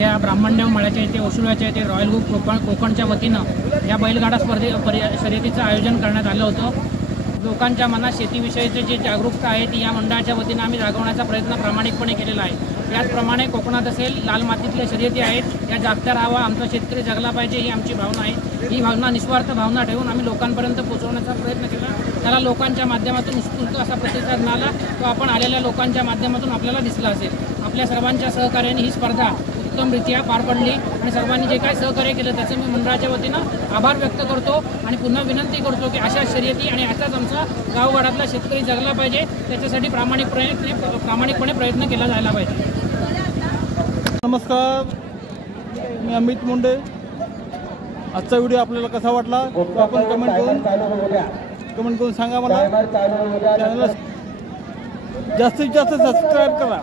या ब्राह्मणदेव मळ्याच्या इथे ओसुळ्याच्या इथे रॉयल ग्रुप कोकणच्या वतीनं या बैलगाडा शर्यतीचं आयोजन करण्यात आलं होतं. लोकांच्या मनात शेतीविषयीची जी जागरूकता आहे ती या मंडळाच्या वतीनं आम्ही जागवण्याचा प्रयत्न प्रामाणिकपणे केलेला आहे. त्याचप्रमाणे कोकणात असेल लाल मातीतल्या शर्यती आहेत या जागत्या राहावा, आमचा शेतकरी जगला पाहिजे ही आमची भावना आहे. ही भावना निस्वार्थ भावना ठेवून आम्ही लोकांपर्यंत पोहोचवण्याचा प्रयत्न केला. त्याला लोकांच्या माध्यमातून उत्स्फूर्त असा प्रतिसाद मिळाला. तो आपण आलेल्या लोकांच्या माध्यमातून आपल्याला दिसला असेल. आपल्या सर्वांच्या सहकार्याने ही स्पर्धा उत्तमरित्या पार पडली आणि सर्वांनी जे काय सहकार्य केलं त्याचं मी मंडळाच्या वतीनं आभार व्यक्त करतो आणि पुन्हा विनंती करतो की अशा शर्यती आणि असाच आमचा गाववाड्यातला शेतकरी जगला पाहिजे, त्याच्यासाठी प्रामाणिकपणे प्रयत्न केला जायला पाहिजे. नमस्कार, मी अमित मुंडे. आजचा व्हिडिओ आपल्याला कसा वाटला आपण कमेंट करून सांगा. मला चॅनलला जास्तीत जास्त सबस्क्राईब करा.